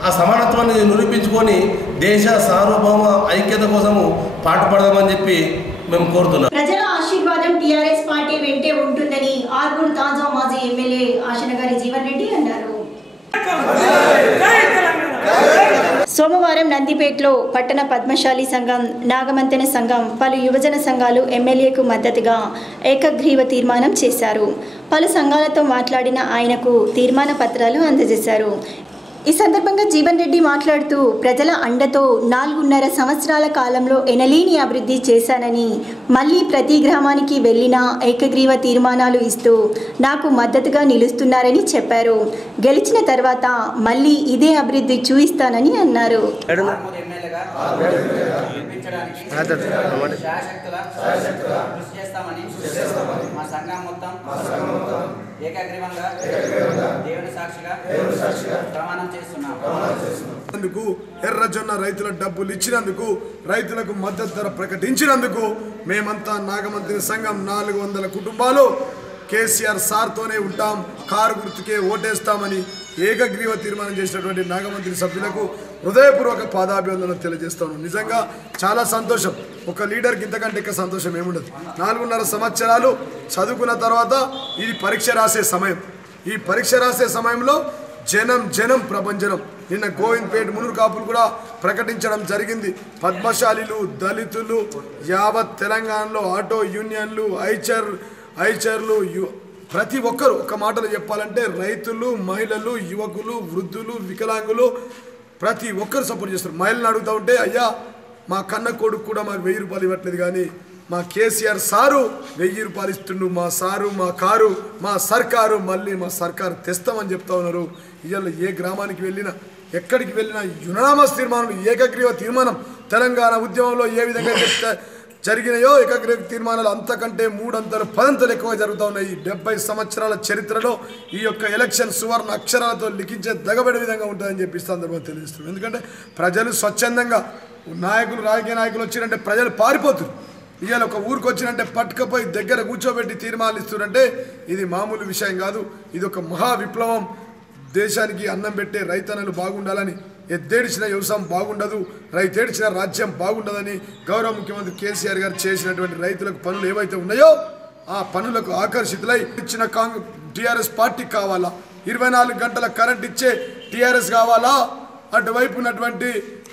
ఆ సమానత్వాన్ని నిరూపించుకొని దేశ సార్వభౌమ ఐక్యత కోసము పాటుపడదామని చెప్పి మేము కోరుతున్నాం. ప్రజల ఆశీర్వాదం టీఆర్ఎస్ పార్టీ వెంటే ఉంటుందని ఆర్గూర్ తాజా మాజీ ఎమ్మెల్యే ఆశనగారి జీవన్ రెడ్డి అన్నారు. సోమవారం నందిపేటలో పట్టణ పద్మశాలి సంఘం, నాగమంతెన సంఘం, పలు యువజన సంఘాలు ఎమ్మెల్యేకు మద్దతుగా ఏకగ్రీవ తీర్మానం చేశారు. పలు సంఘాలతో మాట్లాడిన ఆయనకు తీర్మాన పత్రాలు అందజేశారు. ఈ సందర్భంగా జీవన్ రెడ్డి మాట్లాడుతూ ప్రజల అండతో 4.5 సంవత్సరాల కాలంలో ఎనలేని అభివృద్ధి చేశానని, మళ్ళీ ప్రతి గ్రామానికి వెళ్ళినా ఏకగ్రీవ తీర్మానాలు ఇస్తూ నాకు మద్దతుగా నిలుస్తున్నారని చెప్పారు. గెలిచిన తర్వాత మళ్ళీ ఇదే అభివృద్ధి చూపిస్తానని అన్నారు. ఎర్రజొన్న రైతుల డబ్బులు ఇచ్చినందుకు, రైతులకు మద్దతు ధర ప్రకటించినందుకు మేమంతా నాగమంత్రి సంఘం 400 కుటుంబాలు కేసీఆర్ సార్తోనే ఉంటాం, కారు గుర్తుకే ఓటేస్తామని ఏకగ్రీవ తీర్మానం చేసినటువంటి నాగమంత్రి సభ్యులకు హృదయపూర్వక పాదాభివందనలు తెలియజేస్తాను. నిజంగా చాలా సంతోషం. ఒక లీడర్కి ఇంతకంటే ఎక్కువ సంతోషం ఏముండదు. 4.5 సంవత్సరాలు చదువుకున్న తర్వాత ఇది పరీక్ష రాసే సమయం. ఈ పరీక్ష రాసే సమయంలో జనం ప్రభంజనం. నిన్న గోవింద్పేట మునూరు కాపులు కూడా ప్రకటించడం జరిగింది. పద్మశాలీలు, దళితులు, యావత్ తెలంగాణలో ఆటో యూనియన్లు, ఐచర్లు ప్రతి ఒక్కరు ఒక మాటలో చెప్పాలంటే రైతులు, మహిళలు, యువకులు, వృద్ధులు, వికలాంగులు ప్రతి ఒక్కరు సపోర్ట్ చేస్తారు. మహిళలను అడుగుతూ ఉంటే అయ్యా మా కన్న కొడుకు కూడా మాకు 1000 రూపాయలు ఇవ్వట్లేదు, కానీ మా కేసీఆర్ సారు 1000 రూపాయలు ఇస్తుండు, మా సారు, మా కారు, మా సర్కారు, మళ్ళీ మా సర్కారు తెస్తామని చెప్తా ఉన్నారు. ఇవాళ ఏ గ్రామానికి వెళ్ళినా, ఎక్కడికి వెళ్ళినా యునామస్ తీర్మానం, ఏకగ్రీవ తీర్మానం తెలంగాణ ఉద్యమంలో ఏ విధంగా జరిగినాయో ఏకగ్రీవ తీర్మానాలు అంతకంటే 3 అంతలు 10 అంతలు ఎక్కువ జరుగుతూ ఉన్నాయి. 70 సంవత్సరాల చరిత్రలో ఈ యొక్క ఎలక్షన్ సువర్ణ అక్షరాలతో లిఖించే దగబడే విధంగా ఉంటుందని చెప్పి సందర్భంగా తెలియజేస్తున్నాం. ఎందుకంటే ప్రజలు స్వచ్ఛందంగా నాయకులు, రాజకీయ నాయకులు వచ్చినంటే ప్రజలు పారిపోతున్నారు. ఇవాళ ఒక ఊరికి వచ్చినంటే పట్టుకపోయి దగ్గర కూర్చోబెట్టి తీర్మానాలు ఇస్తున్నారంటే ఇది మామూలు విషయం కాదు. ఇది ఒక మహా విప్లవం. దేశానికి అన్నం పెట్టే రైతన్నలు బాగుండాలని, ఎద్దేడిచిన వ్యవసాయం బాగుండదు, రైతేడిచిన రాజ్యం బాగుండదని గౌరవ ముఖ్యమంత్రి కేసీఆర్ గారు చేసినటువంటి రైతులకు పనులు ఏవైతే ఉన్నాయో ఆ పనులకు ఆకర్షితులై ఇచ్చిన టీఆర్ఎస్ పార్టీ కావాలా, 24 గంటల కరెంట్ ఇచ్చే టీఆర్ఎస్ కావాలా, అటువైపు ఉన్నటువంటి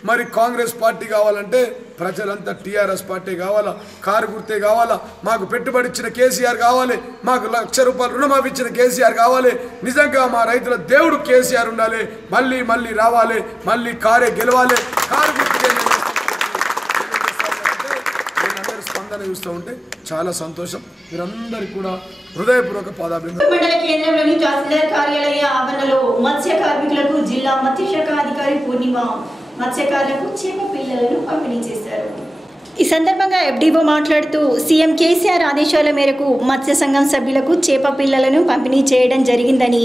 మరి కాంగ్రెస్ పార్టీ కావాలంటే ప్రజలంతా టీఆర్ఎస్ పార్టీ కావాలా, కారు గుర్తే కావాలా, మాకు పెట్టుబడి ఇచ్చిన కేసీఆర్ కావాలి, మాకు 1,00,000 రూపాయలు రుణమాఫీ ఇచ్చిన కేసీఆర్ కావాలి, నిజంగా మా రైతుల దేవుడు కేసీఆర్ ఉండాలి, మళ్ళీ రావాలి, మళ్ళీ కారే గెలవాలి, కారు గుర్తుకే స్పందన చూస్తూ ఉంటే చాలా సంతోషం. మీరందరికీ కూడా హృదయపూర్వక పాదాభివందనాలు. మండల కేంద్రంలోని తహసీల్దార్ కార్యాలయ ఆవరణలో మత్స్య కార్మికులకు జిల్లా మత్స్యశాఖ అధికారి పూర్ణిమ మత్స్యకారులకు చేప పిల్లలను పంపిణీ చేశారు. ఈ సందర్భంగా FDO మాట్లాడుతూ సీఎం కేసీఆర్ ఆదేశాల మేరకు మత్స్య సంఘం సభ్యులకు చేప పిల్లలను పంపిణీ చేయడం జరిగిందని,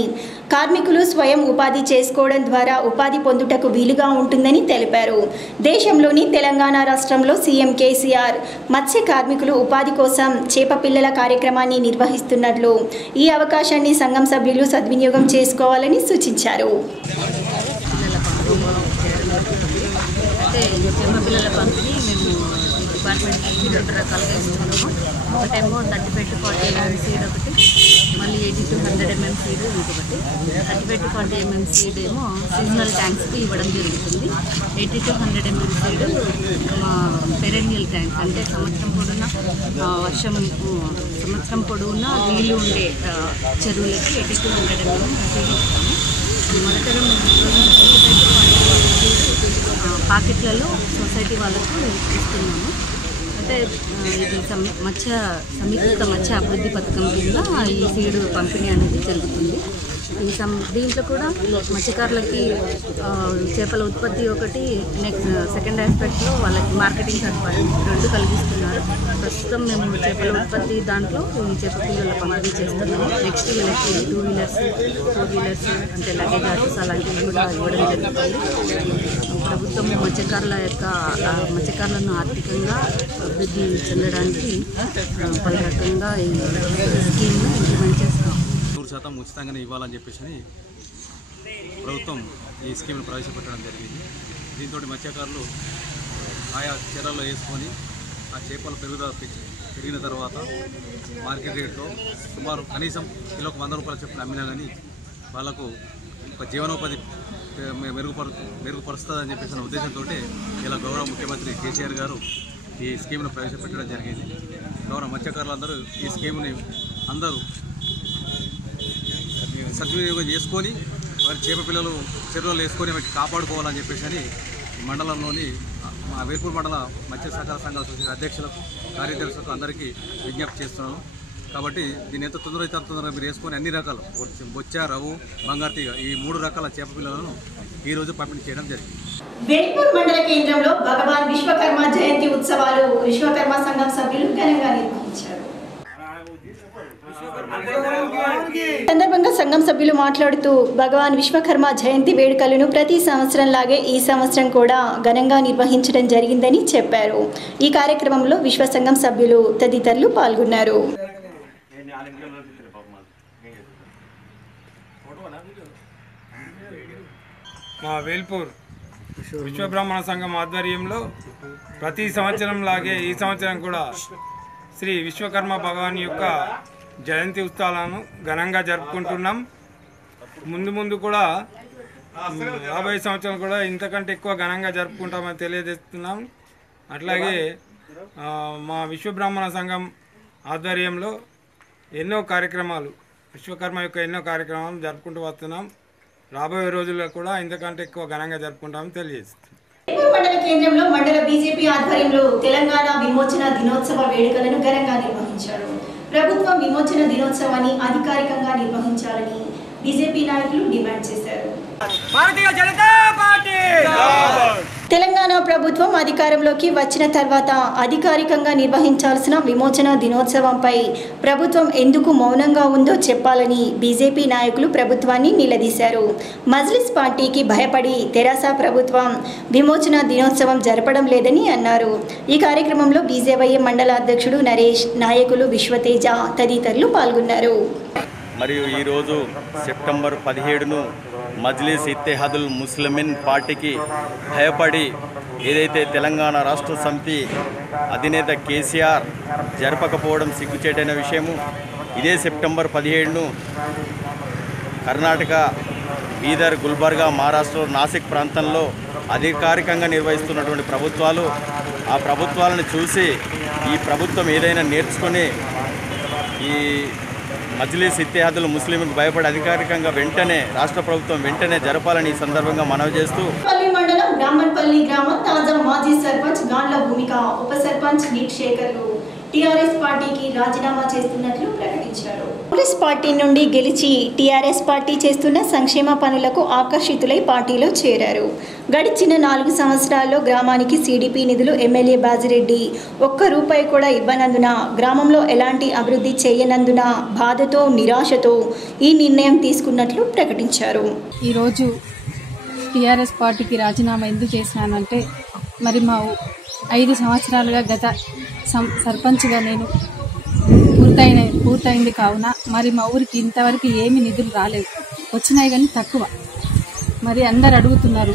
కార్మికులు స్వయం ఉపాధి చేసుకోవడం ద్వారా ఉపాధి పొందుటకు వీలుగా ఉంటుందని తెలిపారు. దేశంలోని తెలంగాణ రాష్ట్రంలో సీఎం కేసీఆర్ మత్స్య కార్మికులు ఉపాధి కోసం చేప పిల్లల కార్యక్రమాన్ని నిర్వహిస్తున్నట్లు, ఈ అవకాశాన్ని సంఘం సభ్యులు సద్వినియోగం చేసుకోవాలని సూచించారు. చేప పిల్లల పంపిణీ మేము డిపార్ట్మెంట్కి 2 రకాలుగా ఇస్తున్నాము. ఒకటేమో 30 to 40 mm సీడ్ ఒకటి, మళ్ళీ 80 to 100 mm సీడ్ ఇంకొకటి. 30 to 40 mm సీడ్ ఏమో సీజనల్ ట్యాంక్స్కి ఇవ్వడం జరుగుతుంది. 80 to 100 mm సీడ్ మా పెరెన్నియల్ ట్యాంక్స్ అంటే సంవత్సరం పొడవునా నీళ్ళు ఉండే చెరువులకి 80 to 100 mm సీడ్ ఇస్తాము. మొదటగా పాకెట్లలో సొసైటీ వాళ్ళకు ఇస్తున్నాము. అంటే ఇది సమీకృత మత్స్య అభివృద్ధి పథకం కింద ఈ సీడ్ పంపిణీ అనేది జరుగుతుంది. దీంట్లో కూడా మత్స్యకారులకి చేపల ఉత్పత్తి ఒకటి, నెక్స్ట్ సెకండ్ ఆస్పెక్ట్లో వాళ్ళకి మార్కెటింగ్ సదుపాయం 2 కలిగిస్తున్నారు. ప్రస్తుతం మేము చేపల ఉత్పత్తి దాంట్లో ఈ చేప పిల్లల పంపిణీ చేస్తున్నాము. నెక్స్ట్ వీళ్ళకి 2 వీలర్స్ 4 వీలర్స్ అంటే లగేజ్ ఆటోస్ అలాంటివి కూడా ఇవ్వడం జరుగుతుంది. ప్రభుత్వం మత్స్యకారులను ఆర్థికంగా అభివృద్ధి చెందడానికి పలు రకంగా ఈ స్కీమ్ను ఇంప్లిమెంట్ చేస్తాం. 100% ఉచితంగానే ఇవ్వాలని చెప్పేసి ప్రభుత్వం ఈ స్కీమ్ను ప్రవేశపెట్టడం జరిగింది. దీంతో మత్స్యకారులు ఆయా చెరల్లో వేసుకొని ఆ చేపలు పెరిగిన తర్వాత మార్కెట్ రేట్లో సుమారు కనీసం కిలోకు 100 రూపాయలు చొప్పున అమ్మినా కానీ వాళ్ళకు ఒక జీవనోపాధి మెరుగుపరుస్తుందని చెప్పేసిన ఉద్దేశంతో ఇలా గౌరవ ముఖ్యమంత్రి కేసీఆర్ గారు ఈ స్కీమ్ను ప్రవేశపెట్టడం జరిగింది. గౌరవ మత్స్యకారులందరూ ఈ స్కీమ్ని అందరూ సద్వినియోగం చేసుకొని వారి చేప పిల్లలు చెరువులు వేసుకొని వాటిని కాపాడుకోవాలని చెప్పేసి మండలంలోని మా వేల్పూర్ మండల మత్స్య సహకార సంఘాల సొసైటీ అధ్యక్షులకు, కార్యదర్శులకు అందరికీ విజ్ఞప్తి చేస్తున్నాను. కాబట్టి దీన్ని ఎంత తొందరగా మీరు వేసుకొని అన్ని రకాలు బొచ్చ, రవ్వు, బంగారు తీగ ఈ 3 రకాల చేప పిల్లలను ఈరోజు పంపిణీ చేయడం జరిగింది. వేల్పూర్ మండల కేంద్రంలో భగవాన్ విశ్వకర్మ జయంతి ఉత్సవాలు విశ్వకర్మ సంఘం సభ్యులు ఘనంగా నిర్వహించారు. సందర్భంగా సంఘం సభ్యులు మాట్లాడుతూ భగవాన్ విశ్వకర్మ జయంతి వేడుకలను ప్రతి సంవత్సరం లాగే ఈ సంవత్సరం కూడా ఘనంగా నిర్వహించడం జరిగిందని చెప్పారు. ఈ కార్యక్రమంలో విశ్వ సంఘం సభ్యులు తదితరులు పాల్గొన్నారు. మా వేల్పూర్ విశ్వబ్రాహ్మణ సంఘం ఆధ్వర్యంలో ప్రతి సంవత్సరం లాగే ఈ సంవత్సరం కూడా శ్రీ విశ్వకర్మ భగవాన్ యొక్క జయంతి ఉత్సవాలను ఘనంగా జరుపుకుంటున్నాం. ముందు కూడా రాబోయే సంవత్సరం కూడా ఇంతకంటే ఎక్కువ ఘనంగా జరుపుకుంటామని తెలియజేస్తున్నాం. అట్లాగే మా విశ్వబ్రాహ్మణ సంఘం ఆధ్వర్యంలో ఎన్నో కార్యక్రమాలు విశ్వకర్మ యొక్క ఎన్నో కార్యక్రమాలు జరుపుకుంటూ వస్తున్నాం. రాబోయే రోజుల్లో కూడా ఇంతకంటే ఎక్కువ ఘనంగా జరుపుకుంటామని తెలియజేస్తున్నాం. మండల కేంద్రంలో మండల బీజేపీ ఆధ్వర్యంలో తెలంగాణ విమోచన దినోత్సవ వేడుకలను ఘనంగా నిర్వహించారు. ప్రభుత్వం విమోచన దినోత్సవాన్ని అధికారికంగా నిర్వహించాలని బీజేపీ నాయకులు డిమాండ్ చేశారు. భారతీయ జనతా పార్టీ తెలంగాణ ప్రభుత్వం అధికారంలోకి వచ్చిన తర్వాత అధికారికంగా నిర్వహించాల్సిన విమోచన దినోత్సవంపై ప్రభుత్వం ఎందుకు మౌనంగా ఉందో చెప్పాలని బీజేపీ నాయకులు ప్రభుత్వాన్ని నిలదీశారు. మజ్లిస్ పార్టీకి భయపడి తెరాస ప్రభుత్వం విమోచన దినోత్సవం జరపడం లేదని అన్నారు. ఈ కార్యక్రమంలో బీజేవైఎం మండల అధ్యక్షుడు నరేష్, నాయకులు విశ్వతేజ తదితరులు పాల్గొన్నారు. మరియు ఈరోజు సెప్టెంబర్ 17ను మజ్లిస్ ఇత్తెహాదుల్ ముస్లిమీన్ పార్టీకి భయపడి ఏదైతే తెలంగాణ రాష్ట్ర సమితి అధినేత కేసీఆర్ జరపకపోవడం సిగ్గుచేటైన విషయము. ఇదే సెప్టెంబర్ 17ను కర్ణాటక, బీదర్, గుల్బర్గా, మహారాష్ట్ర, నాసిక్ ప్రాంతంలో అధికారికంగా నిర్వహిస్తున్నటువంటి ప్రభుత్వాలు ఆ ప్రభుత్వాలను చూసి ఈ ప్రభుత్వం ఏదైనా నేర్చుకొని ఈ మజ్లిస్ ఇత్తెహాదుల్ ముస్లింకు భయపడి అధికారికంగా వెంటనే రాష్ట్ర ప్రభుత్వం వెంటనే జరపాలని ఈ సందర్భంగా మనవి చేస్తూ మండలం బ్రాహ్మణపల్లి గ్రామం తాజా మాజీ సర్పంచ్ గాండ్ల భూమిక, ఉప సర్పంచ్ నీట్ శేఖర్లు టీఆర్ఎస్ పార్టీకి రాజీనామా చేస్తున్నట్లు ప్రకటించారు. కాంగ్రెస్ పార్టీ నుండి గెలిచి టీఆర్ఎస్ పార్టీ చేస్తున్న సంక్షేమ పనులకు ఆకర్షితులై పార్టీలో చేరారు. గడిచిన 4 సంవత్సరాల్లో గ్రామానికి సిడిపి నిధులు ఎమ్మెల్యే బాజిరెడ్డి ₹1 కూడా ఇవ్వనందున, గ్రామంలో ఎలాంటి అభివృద్ధి చేయనందున బాధతో నిరాశతో ఈ నిర్ణయం తీసుకున్నట్లు ప్రకటించారు. ఈరోజు టీఆర్ఎస్ పార్టీకి రాజీనామా ఎందుకు చేసినానంటే, మరి మా 5 సంవత్సరాలుగా గత సర్పంచ్గా నేను పూర్తయింది కావున మరి మా ఊరికి ఇంతవరకు ఏమి నిధులు రాలేదు, వచ్చినాయి కానీ తక్కువ. మరి అందరు అడుగుతున్నారు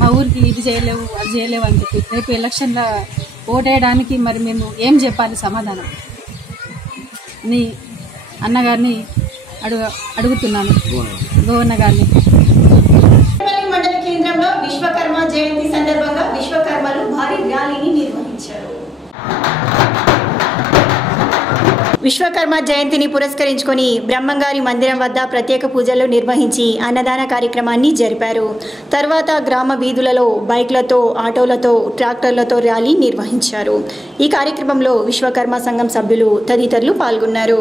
మా ఊరికి ఇది చేయలేవు అది చేయలేవు అని చెప్పి. రేపు ఎలక్షన్లో ఓటేయడానికి మరి మేము ఏం చెప్పాలి సమాధానం నీ అన్నగారిని అడుగుతున్నాను, గోవన్న గారిని. మండల కేంద్రంలో విశ్వకర్మ జయంతి సందర్భంగా విశ్వకర్మలు భారీ ర్యాలీని నిర్వహించారు. విశ్వకర్మ జయంతిని పురస్కరించుకొని బ్రహ్మంగారి మందిరం వద్ద ప్రత్యేక పూజలు నిర్వహించి అన్నదాన కార్యక్రమాన్ని జరిపారు. తర్వాత గ్రామ వీధులలో బైక్లతో, ఆటోలతో, ట్రాక్టర్లతో ర్యాలీ నిర్వహించారు. ఈ కార్యక్రమంలో విశ్వకర్మ సంఘం సభ్యులు తదితరులు పాల్గొన్నారు.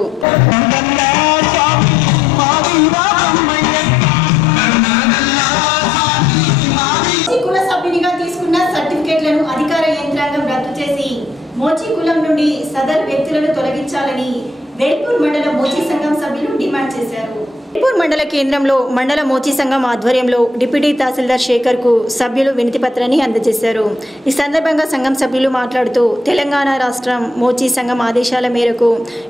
కుల సభ్యునిగా తీసుకున్న సర్టిఫికేట్లను అధికార యంత్రాంగం రద్దు చేసి మోచి కులం నుండి సదరు వ్యక్తులను తొలగించాలని వేల్పూర్ మండల మోచి సంఘం సభ్యులు డిమాండ్ చేశారు. వేల్పూర్ మండల కేంద్రంలో మండల మోచి సంఘం ఆధ్వర్యంలో డిప్యూటీ తహసీల్దార్ శేఖర్కు సభ్యులు వినతి పత్రాన్ని అందజేశారు. ఈ సందర్భంగా సంఘం సభ్యులు మాట్లాడుతూ, తెలంగాణ రాష్ట్రం మోచి సంఘం ఆదేశాల మేరకు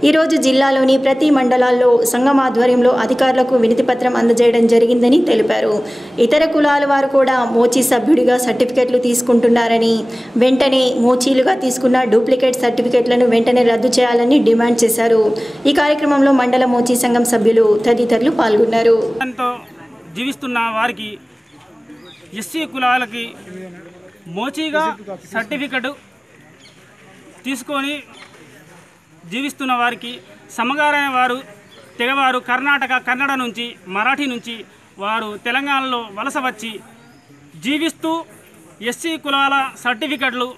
ఈరోజు జిల్లాలోని ప్రతి మండలాల్లో సంఘం ఆధ్వర్యంలో అధికారులకు వినతి పత్రం అందజేయడం జరిగిందని తెలిపారు. ఇతర కులాల వారు కూడా మోచి సభ్యుడిగా సర్టిఫికెట్లు తీసుకుంటున్నారని, వెంటనే మోచీలుగా తీసుకున్న డూప్లికేట్ సర్టిఫికెట్లను వెంటనే రద్దు చేయాలని డిమాండ్ చేశారు. ఈ కార్యక్రమంలో మండల మోచి సంఘం సభ్యులు తదితరులు పాల్గొన్నారు. జీవిస్తున్న వారికి ఎస్సీ కులాలకి మోచీగా సర్టిఫికెట్ తీసుకొని జీవిస్తున్న వారికి సమగారైన వారు తెగవారు కన్నడ నుంచి, మరాఠీ నుంచి వారు తెలంగాణలో వలస వచ్చి జీవిస్తూ ఎస్సీ కులాల సర్టిఫికెట్లు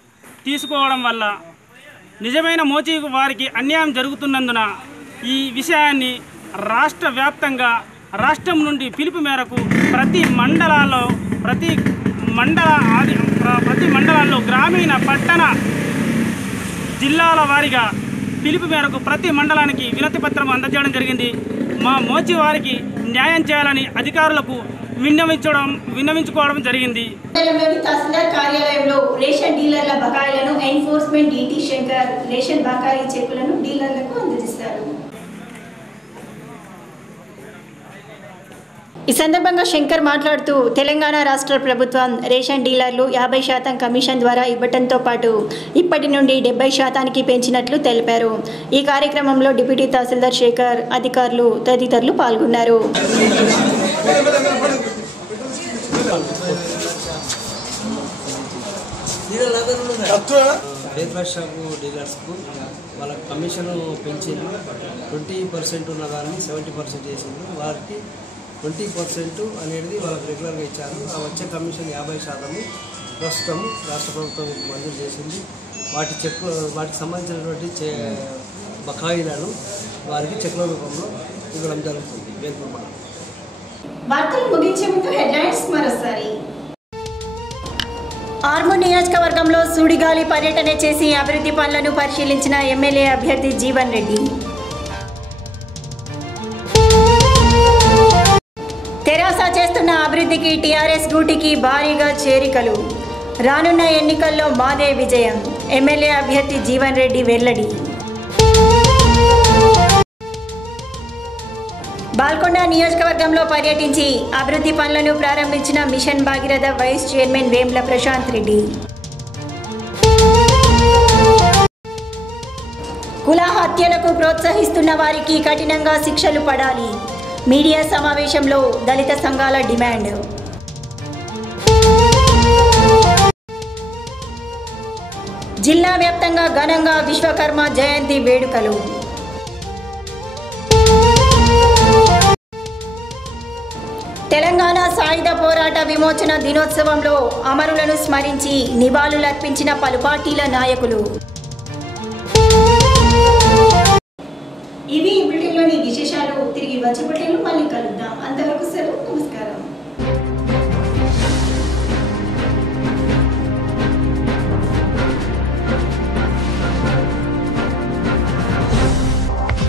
తీసుకోవడం వల్ల నిజమైన మోచీ వారికి అన్యాయం జరుగుతున్నందున ఈ విషయాన్ని రాష్ట్ర వ్యాప్తంగా రాష్ట్రం నుండి పిలుపు మేరకు ప్రతి మండలాల్లో గ్రామీణ, పట్టణ, జిల్లాల వారీగా పిలుపు మేరకు ప్రతి మండలానికి వినతి పత్రం అందజేయడం జరిగింది. మా మోచి వారికి న్యాయం చేయాలని అధికారులకు విన్నవించుకోవడం జరిగింది. తహసీల్దార్ కార్యాలయంలో రేషన్ డీలర్ల బకాయిలను ఎన్ఫోర్స్మెంట్ డిటి శంకర్ రేషన్ బకాయి చెక్కులను డీలర్లకు అందజేశారు. ఈ సందర్భంగా శంకర్ మాట్లాడుతూ, తెలంగాణ రాష్ట్ర ప్రభుత్వం రేషన్ డీలర్లు 50% కమిషన్ ద్వారా ఇవ్వడంతో పాటు ఇప్పటి నుండి 70% పెంచినట్లు తెలిపారు. ఈ కార్యక్రమంలో డిప్యూటీ తహసీల్దార్ శేఖర్, అధికారులు తదితరులు పాల్గొన్నారు. బ్రేక్ఫాస్ట్ షాపు డీలర్స్కు వాళ్ళ కమిషన్ పెంచింది. 20% ఉన్న దాన్ని 70% చేసింది. వారికి 20% అనేది వాళ్ళకి రెగ్యులర్గా ఇచ్చారు. ఆ వచ్చే కమిషన్ 50% ప్రస్తుతం రాష్ట్ర ప్రభుత్వం మంజూరు చేసింది. వాటికి సంబంధించినటువంటి బకాయిలను వారికి చెక్ల రూపంలో ఇవ్వడం జరుగుతుంది. వేల్పూర్ మండలం. వార్తలు ముగించే ముందు హెడ్లైన్స్ మరోసారి. ఆర్మూర్ నియోజకవర్గంలో సుడిగాలి పర్యటన చేసి అభివృద్ధి పనులను పరిశీలించిన ఎమ్మెల్యే అభ్యర్థి జీవన్ రెడ్డి. తెరాస చేస్తున్న అభివృద్ధికి టీఆర్ఎస్ గూటికి భారీగా చేరికలు. రానున్న ఎన్నికల్లో మాదే విజయం. ఎమ్మెల్యే అభ్యర్థి జీవన్ రెడ్డి వెల్లడి. బాల్కొండ నియోజకవర్గంలో పర్యటించి అభివృద్ధి పనులను ప్రారంభించిన mission Bhagiratha vice chairman Vemula Prashanth Reddy. కుల హత్యలకు ప్రోత్సహిస్తున్న వారికి కఠినంగా శిక్షలు పడాలి. మీడియా సమావేశంలో దళిత సంఘాల డిమాండ్. జిల్లా వ్యాప్తంగా ఘనంగా విశ్వకర్మ జయంతి వేడుకలు. తెలంగాణ సాయుధ పోరాట విమోచన దినోత్సవంలో అమరులను స్మరించి నివాళులర్పించిన పలు పార్టీల నాయకులు. మరిన్ని విశేషాలు తిరిగి వచ్చే పట్టణంలో మళ్ళీ కలుద్దాం. అంతవరకు సెలవు. నమస్కారం.